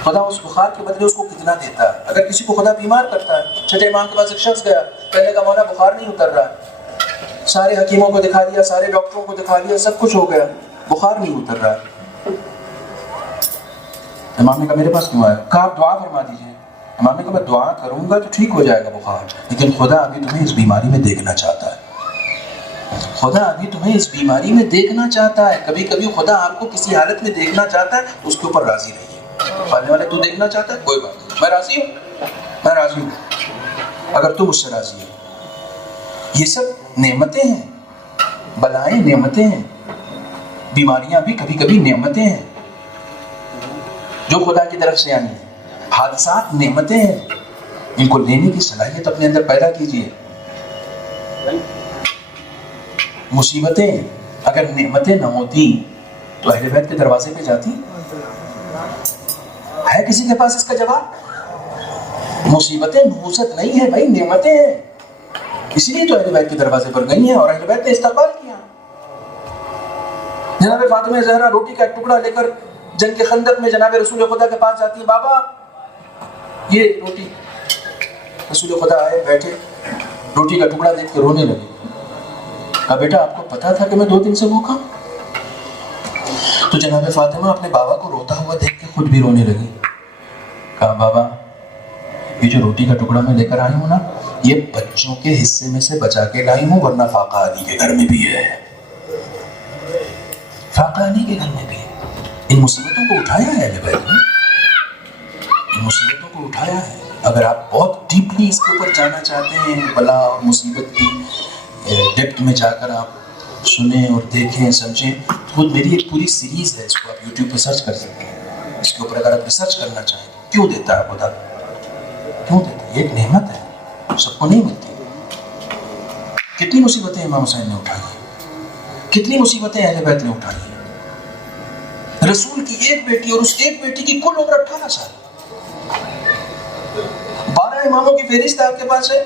خدا اس بخار کے بدلے اس کو کتنا دیتا ہے۔ اگر کسی کو خدا بیمار کرتا ہے، چھٹے امام کے پاس ایک شخص گیا، کہنے کا مولا بخار نہیں اتر رہا، سارے حکیموں کو دکھا دیا، سارے ڈاکٹروں کو دکھا دیا، سب کچھ ہو گیا، بخار نہیں اتر رہا۔ امام نے کہا میرے پاس کیوں آیا؟ کہا آپ دعا فرما دیجیے۔ امام نے کہا میں دعا کروں گا تو ٹھیک ہو جائے گا بخار، لیکن خدا ابھی تمہیں اس بیماری میں دیکھنا چاہتا ہے، خدا ابھی تمہیں اس بیماری میں دیکھنا چاہتا ہے۔ کبھی کبھی خدا آپ کو کسی حالت میں دیکھنا چاہتا ہے، اس کے اوپر راضی رہیے۔ پالنے والے تو دیکھنا چاہتا ہے، کوئی بات نہیں، میں راضی ہوں، میں راضی ہوں اگر تم اس سے راضی ہو۔ یہ سب نعمتیں ہیں، بلائیں نعمتیں ہیں، بیماریاں بھی کبھی کبھی نعمتیں ہیں جو خدا کی طرف سے آئی ہیں، حادثات نعمتیں ہیں، ان کو لینے کی صلاحیت اپنے اندر پیدا کیجیے۔ مصیبتیں اگر نعمتیں نہ ہوتی تو اہل بیت کے دروازے پہ جاتی؟ ہے کسی کے پاس اس کا جواب؟ مصیبتیں نحوست نہیں ہے بھائی، نعمتیں ہیں، اسی لیے تو اہل بیت کے دروازے پر گئی ہیں اور اہل بیت نے استقبال کیا۔ جناب فاطمہ زہرا روٹی کا ایک ٹکڑا لے کر جنگ خندق میں جناب رسول خدا کے پاس جاتی ہیں، بابا یہ روٹی۔ رسول خدا آئے، بیٹھے، روٹی کا ٹکڑا دیکھ کے رونے لگے۔ کہا بیٹا آپ کو پتا تھا کہ میں 2 دن سے بھوکا؟ تو جناب فاطمہ اپنے بابا کو روتا ہوا دیکھ کے خود بھی رونے لگی۔ کہا بابا یہ جو روٹی کا ٹکڑا میں لے کر آئی ہوں نا، یہ بچوں کے حصے میں سے بچا کے لائی ہوں، ورنہ فاقہ علی کے گھر میں بھی ہے، فاقہ علی کے گھر میں بھی ہے۔ ان مصیبتوں کو اٹھایا ہے اہل بیت نے، ان مصیبتوں کو اٹھایا ہے۔ اگر آپ بہت ڈیپلی اس کے اوپر جانا چاہتے ہیں، بلا اور مصیبت کی ڈیپتھ میں جا کر آپ سنیں اور دیکھیں سمجھیں، تو میری ایک پوری سیریز ہے، اس کو آپ یوٹیوب پہ سرچ کر سکتے ہیں۔ اس کے اوپر اگر آپ ریسرچ کرنا چاہیں کیوں دیتا ہے خدا، کیوں دیتا ہے، یہ ایک نعمت ہے، سب کو نہیں ملتی۔ کتنی مصیبتیں امام حسین نے اٹھائی ہیں، کتنی مصیبتیں اہل بیت نے اٹھائی ہیں۔ رسول کی ایک بیٹی اور اس ایک بیٹی کی کل عمر 18 سال، 12 اماموں کی فہرست آپ کے پاس ہے،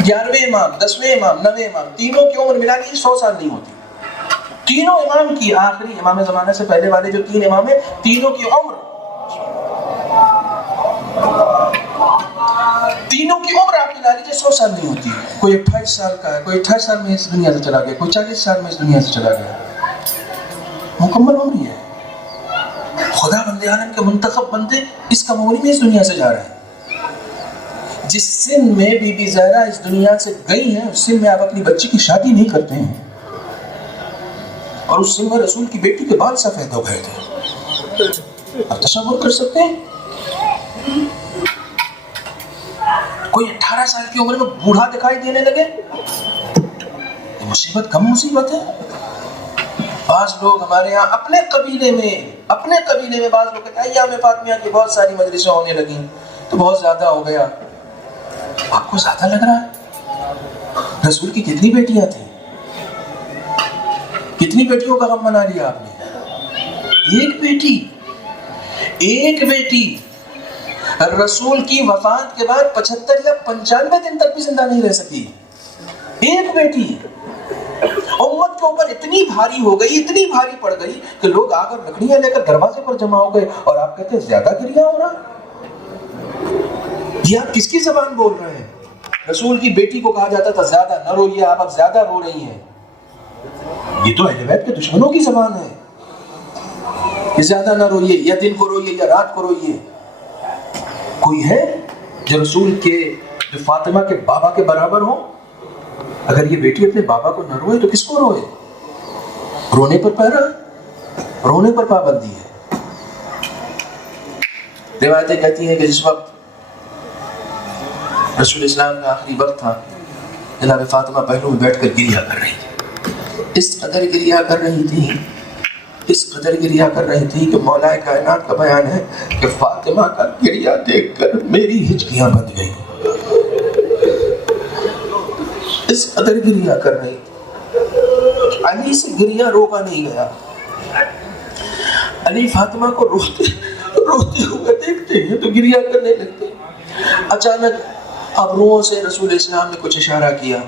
11ویں امام، 10ویں امام، 9ویں امام، تینوں کی عمر ملا لی 100 سال نہیں ہوتی، تینوں امام کی، آخری امام زمانہ سے پہلے والے جو 3 امام ہیں، تینوں کی عمر آپ ملا لیجیے 100 سال نہیں ہوتی. کوئی 28 سال کا ہے، کوئی 28 سال میں اس دنیا سے چلا گیا، کوئی 40 سال میں اس دنیا سے چلا گیا. مکمل عمر ہی ہے. خدا بندے عالم کے منتخب بندے اس کم عمری میں اس دنیا سے جا رہے ہیں. جس سن میں بی بی زہرا اس دنیا سے گئی ہیں، اس سن میں آپ اپنی بچی کی شادی نہیں کرتے ہیں، اور اس سن میں رسول کی بیٹی کے بال سفید ہو گئے تھے. آپ تصور کر سکتے ہیں؟ کوئی 18 سال کی عمر میں بوڑھا دکھائی دینے لگے. یہ مصیبت کم مصیبت ہے. بعض لوگ ہمارے ہاں اپنے قبیلے میں بعض لوگ کہتے ہیں ایام فاطمیہ کی بہت ساری مجلسیں ہونے لگیں تو بہت زیادہ ہو گیا. آپ کو زیادہ لگ رہا ہے؟ رسول کی کتنی بیٹیاں تھیں؟ کتنی بیٹیوں کا غم منا لیا آپ نے؟ ایک بیٹی رسول کی وفات کے بعد 75 یا 95 دن تک بھی زندہ نہیں رہ سکی. ایک بیٹی امت کے اوپر اتنی بھاری ہو گئی، اتنی بھاری پڑ گئی کہ لوگ آ کر لکڑیاں لے کر دروازے پر جمع ہو گئے، اور آپ کہتے ہیں زیادہ گریہ ہو رہا. یہ آپ کس کی زبان بول رہے ہیں؟ رسول کی بیٹی کو کہا جاتا تھا زیادہ نہ روئیے، آپ اب زیادہ رو رہی ہیں. یہ تو اہل بیت کے دشمنوں کی زبان ہے کہ زیادہ نہ روئیے، یا دن کو روئیے یا رات کو روئیے. کوئی ہے جو رسول کے، جو فاطمہ کے بابا کے برابر ہو؟ اگر یہ بیٹی اپنے بابا کو نہ روئے تو کس کو روئے؟ رونے پر پیرا، رونے پر پابندی ہے. روایتیں کہتی ہیں کہ جس وقت رسول اسلام کا آخری وقت تھا، جناب فاطمہ پہلو میں بیٹھ کر گریہ کر رہی تھی. اس قدر گریہ کر رہی تھی کہ مولا کائنات کا بیان ہے کہ فاطمہ کا گریہ دیکھ کر میری ہچکیاں بند گئی. اس قدر گریہ کر رہی تھی. علی سے گریہ روکا نہیں گیا. علی فاطمہ کو روتے ہوئے دیکھتے ہیں تو گریہ کرنے لگتے. اچانک ابروؤں سے رسول اسلام نے کچھ اشارہ کیا.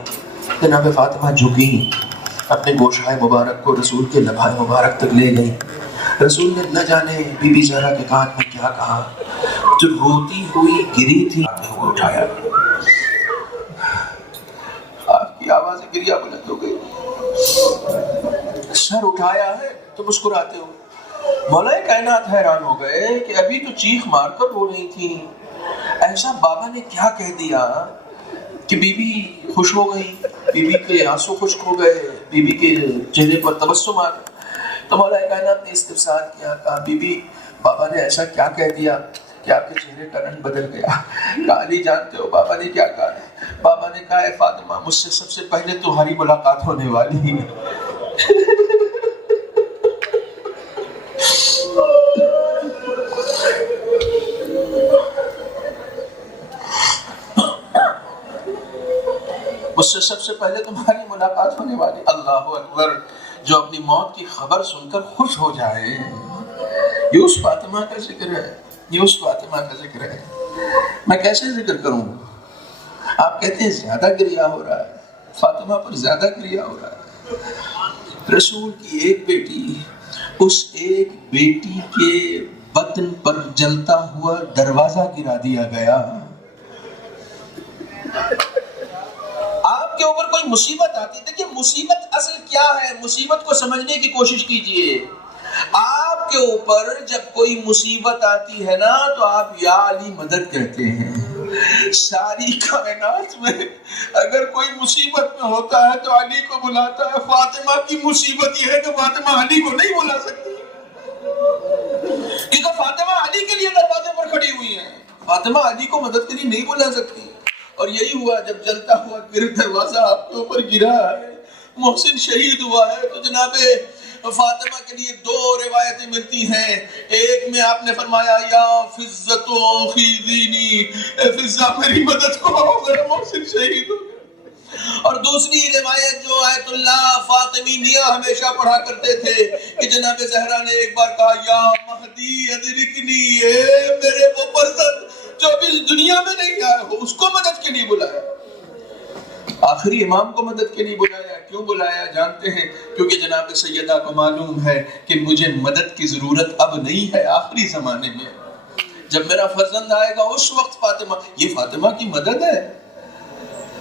جناب فاطمہ جھکی، اپنے گوشہائے مبارک کو رسول کے لبھائے مبارک تک لے گئی. رسول نے نہ جانے بی بی زہرا کے کان میں کیا کہا. جو روتی ہوئی گری تھی، اٹھایا، آپ کی آواز گریہ بلند ہو گئی. سر اٹھایا ہے تو مسکراتے ہو. مولا کائنات حیران ہو گئے کہ ابھی تو چیخ مار کر رو رہی تھی، ایسا بابا نے کیا کہہ دیا کہ بی بی خوش ہو گئی، بی بی کے آنسو خشک ہو گئے، بی بی کے چہرے پر تبسم آ گیا. تو مولا کائنات نے استفسار کیا، کہا بی بی بابا نے ایسا کیا کہہ دیا کہ آپ کے چہرے کا رنگ بدل گیا؟ کہا علی جانتے ہو بابا نے کیا کہا ہے؟ بابا نے کہا ہے فاطمہ مجھ سے سب سے پہلے تمہاری ملاقات ہونے والی ہے. اس سے سب سے پہلے تمہاری ملاقات ہونے والی. اللہ اکبر. جو اپنی موت کی خبر سن کر خوش ہو جائے، یہ اس فاطمہ کا ذکر ہے، یہ اس فاطمہ کا ذکر ہے. میں کیسے ذکر کروں؟ آپ کہتے ہیں زیادہ گریہ ہو رہا ہے، فاطمہ پر زیادہ گریہ ہو رہا ہے. رسول کی ایک بیٹی، اس ایک بیٹی کے بدن پر جلتا ہوا دروازہ گرا دیا گیا. آپ کے اوپر کوئی مصیبت آتی ہے، دیکھیے مصیبت اصل کیا ہے، مصیبت کو سمجھنے کی کوشش کیجئے. آپ کے اوپر جب کوئی مصیبت آتی ہے نا تو آپ یا علی مدد کہتے ہیں. ساری کائنات میں اگر کوئی مصیبت میں ہوتا ہے تو علی کو بلاتا ہے. فاطمہ کی مصیبت یہ ہے کہ فاطمہ علی کو نہیں بلا سکتی، کیونکہ فاطمہ علی کے لیے دروازے پر کھڑی ہوئی ہیں. فاطمہ علی کو مدد کے لیے نہیں بلا سکتی. اور یہی ہوا جب جلتا ہوا دروازہ آپ کے اوپر گرا ہے، محسن شہید ہوا ہے، تو جناب فاطمہ کے لیے 2 روایتیں ملتی ہیں. ایک میں آپ نے فرمایا یا فزتو خیزینی، فزہ میری مدد کو، میرا محسن شہید ہو. اور دوسری روایت جو آیت اللہ فاطمی نیا ہمیشہ پڑھا کرتے تھے کہ جناب زہرا نے ایک بار کہا یا مہدی ادرکنی، اے میرے وہ پرزد جو ابھی دنیا میں نہیں آیا ہو، اس کو مدد کے لیے بلایا. آخری امام کو مدد کے لیے بلایا. کیوں بلایا جانتے ہیں؟ کیونکہ جناب سیدہ کو معلوم ہے کہ مجھے مدد کی ضرورت اب نہیں ہے آخری زمانے میں. جب میرا فرزند آئے گا اس وقت فاطمہ، یہ فاطمہ کی مدد ہے.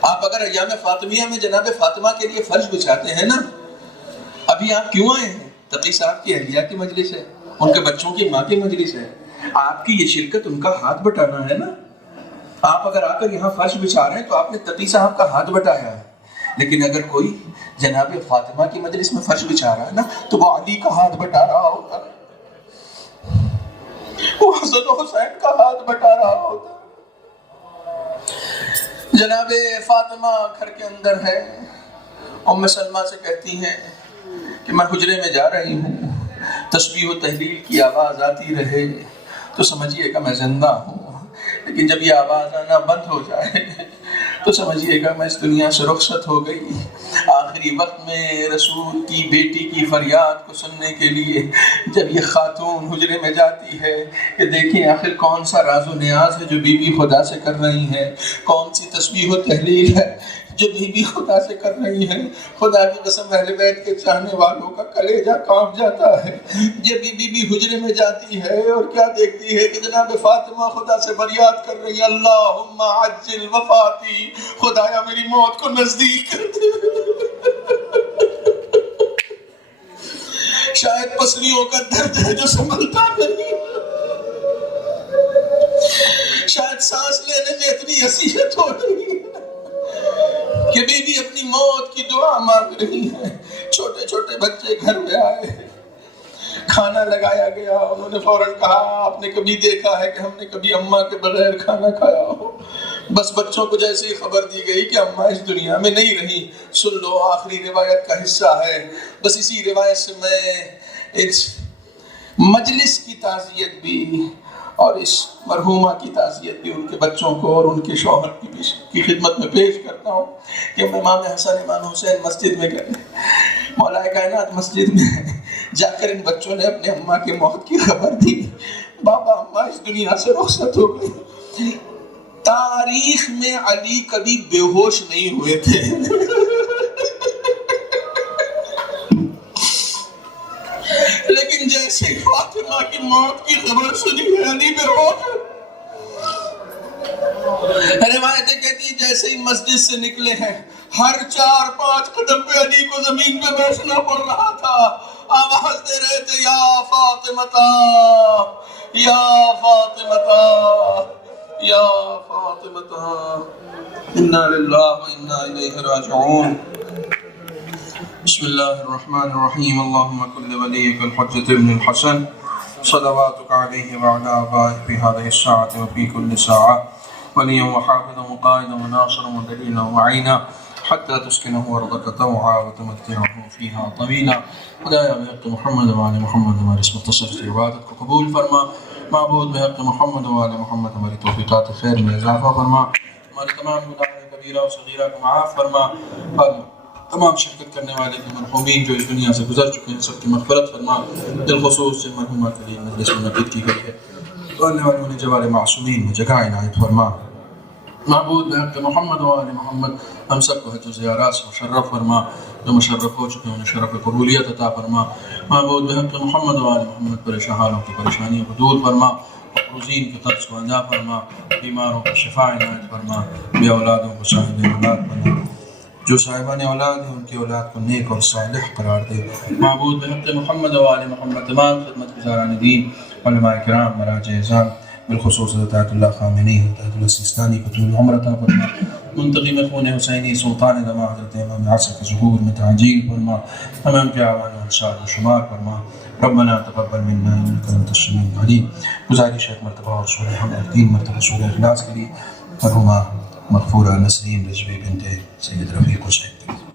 آپ اگر ایام فاطمیہ میں جناب فاطمہ کے لیے فرش بچھاتے ہیں نا، ابھی آپ کیوں آئے ہیں؟ تقی صاحب کی اہلیہ کی مجلس ہے، ان کے بچوں کی ماں کی مجلس ہے. آپ کی یہ شرکت ان کا ہاتھ بٹانا ہے نا. آپ اگر آ کر یہاں فرش بچھا رہے ہیں تو آپ نے تقی صاحب کا ہاتھ بٹایا ہے. لیکن اگر کوئی جناب فاطمہ کی مجلس میں فرش بچھا رہا ہے نا تو وہ علی کا ہاتھ بٹا رہا ہوتا ہے، وہ حسن و حسین کا ہاتھ بٹا رہا ہوتا. جناب فاطمہ گھر کے اندر ہے. ام سلمہ سے کہتی ہیں کہ میں حجرے میں جا رہی ہوں، تسبیح و تحلیل کی آواز آتی رہے تو سمجھیے گا میں زندہ ہوں، لیکن جب یہ آواز آنا بند ہو جائے تو سمجھیے گا میں اس دنیا سے رخصت ہو گئی. آخری وقت میں رسول کی بیٹی کی فریاد کو سننے کے لیے جب یہ خاتون حجرے میں جاتی ہے کہ دیکھیں آخر کون سا راز و نیاز ہے جو بی بی خدا سے کر رہی ہیں، کون سی تسبیح و تحلیل ہے جو بی بی خدا سے کر رہی ہیں. خدا کی قسم اہل بیت کے چاہنے والوں کا کلیجہ کانپ جاتا ہے جب بی بی حجرے میں جاتی ہے اور کیا دیکھتی ہے کہ جناب فاطمہ خدا سے فریاد کر رہی ہے، اللہم عجل وفاتی، خدایا میری موت کو نزدیک کر دے. شاید پسلیوں کا درد ہے جو سنبھلتا نہیں، شاید سانس لینے میں اتنی اذیت ہو رہی ہے کہ بی بی اپنی موت کی دعا مانگ رہی ہے. چھوٹے چھوٹے بچے گھر میں آئے، کھانا لگایا گیا، انہوں نے فوراً کہا آپ نے کبھی دیکھا ہے کہ ہم نے کبھی اماں کے بغیر کھانا کھایا ہو؟ بس بچوں کو جیسے ہی خبر دی گئی کہ اماں اس دنیا میں نہیں رہی، سن لو آخری روایت کا حصہ ہے. بس اسی روایت سے میں اس مجلس کی تعزیت بھی اور اس مرحومہ کی تعزیت بھی ان کے بچوں کو اور ان کے شوہر کی خدمت میں پیش کرتا ہوں کہ امام حسن امام حسین مسجد میں گئے، مولا کائنات مسجد میں جا کر ان بچوں نے اپنے اماں کی موت کی خبر دی. بابا اماں اس دنیا سے رخصت ہو گئی. تاریخ میں علی کبھی بے ہوش نہیں ہوئے تھے، لیکن جیسے فاطمہ کی موت کی خبر سنی ہے علی بے ہوش. روایتیں کہتی ہیں جیسے ہی مسجد سے نکلے ہیں ہر 4-5 قدم پہ علی کو زمین پہ بیٹھنا پڑ رہا تھا. آواز دے رہے تھے یا فاطمہ یا فاطمہ یا فاطمہ، انا للہ و انا الیہ راجعون. بسم اللہ الرحمن الرحیم. اللہم کل ولیک الحجۃ ابن الحسن صلواتک علیہ وعلی آبائہ فی هذه الساعة وفی کل ساعة ولیا وحافظا وقائدا وناصرا ودلیلا ومعینا حتى تسكنه أرضك طوعا وتمتعه فيها طويلا. خدایا بحق محمد وآل محمد ہمارے اس مختصر سی عبادت کو قبول فرما. معبود بحق محمد وآل محمد ہماری توفیقات خیر میں اضافہ فرما. ہمارے تمام گناہ کبیرہ و صغیرہ کو معاف فرما. اور تمام شرکت کرنے والے کے مرحومین جو اس دنیا سے گزر چکے ہیں سب کی مغفرت فرما. بالخصوص سے مرحومہ کے لیے مجلس منعقد کی گئی ہے تو اللہ والوں نے جوار معصومین میں جگہ عنایت فرما. معبود بحق محمد و آل محمد ہم سب کو حج و زیارات سے مشرف فرما. جو مشرف ہو چکے ہیں انہیں شرف قبولیت عطا فرما. معبود بحق محمد و آل محمد پریشان حالوں کی پریشانیوں کو دور فرما. مقروضین کے قرض کو ادا فرما. بیماروں کو شفا عنایت فرما. بے اولادوں کو صاحب اولاد بنا. جو صاحبان اولاد ہیں ان کی اولاد کو نیک اور صالح قرار دے. معبود بحق محمد و آل محمد تمام خدمت گزاران دین، علماء کرام، مراجع اعظام، بالخصوص حضرت آیت اللہ خامنئی، حضرت اللہ سیستانی کو طول عمر عطا فرما. منتقم خون حسینی سلطان دماء حضرت امام عصر کے ظہور میں تعجیل فرما. تمام کے اعوان و انصار و شمار فرما. ربنا تقبل منا انک انت السمیع العلیم. گزارش ایک مرتبہ اور سورہ حمد 3 مرتبہ سورہ اخلاص کے لیے مرحومہ مغفورہ نسرین رضوی بنت سید رفیق حسین.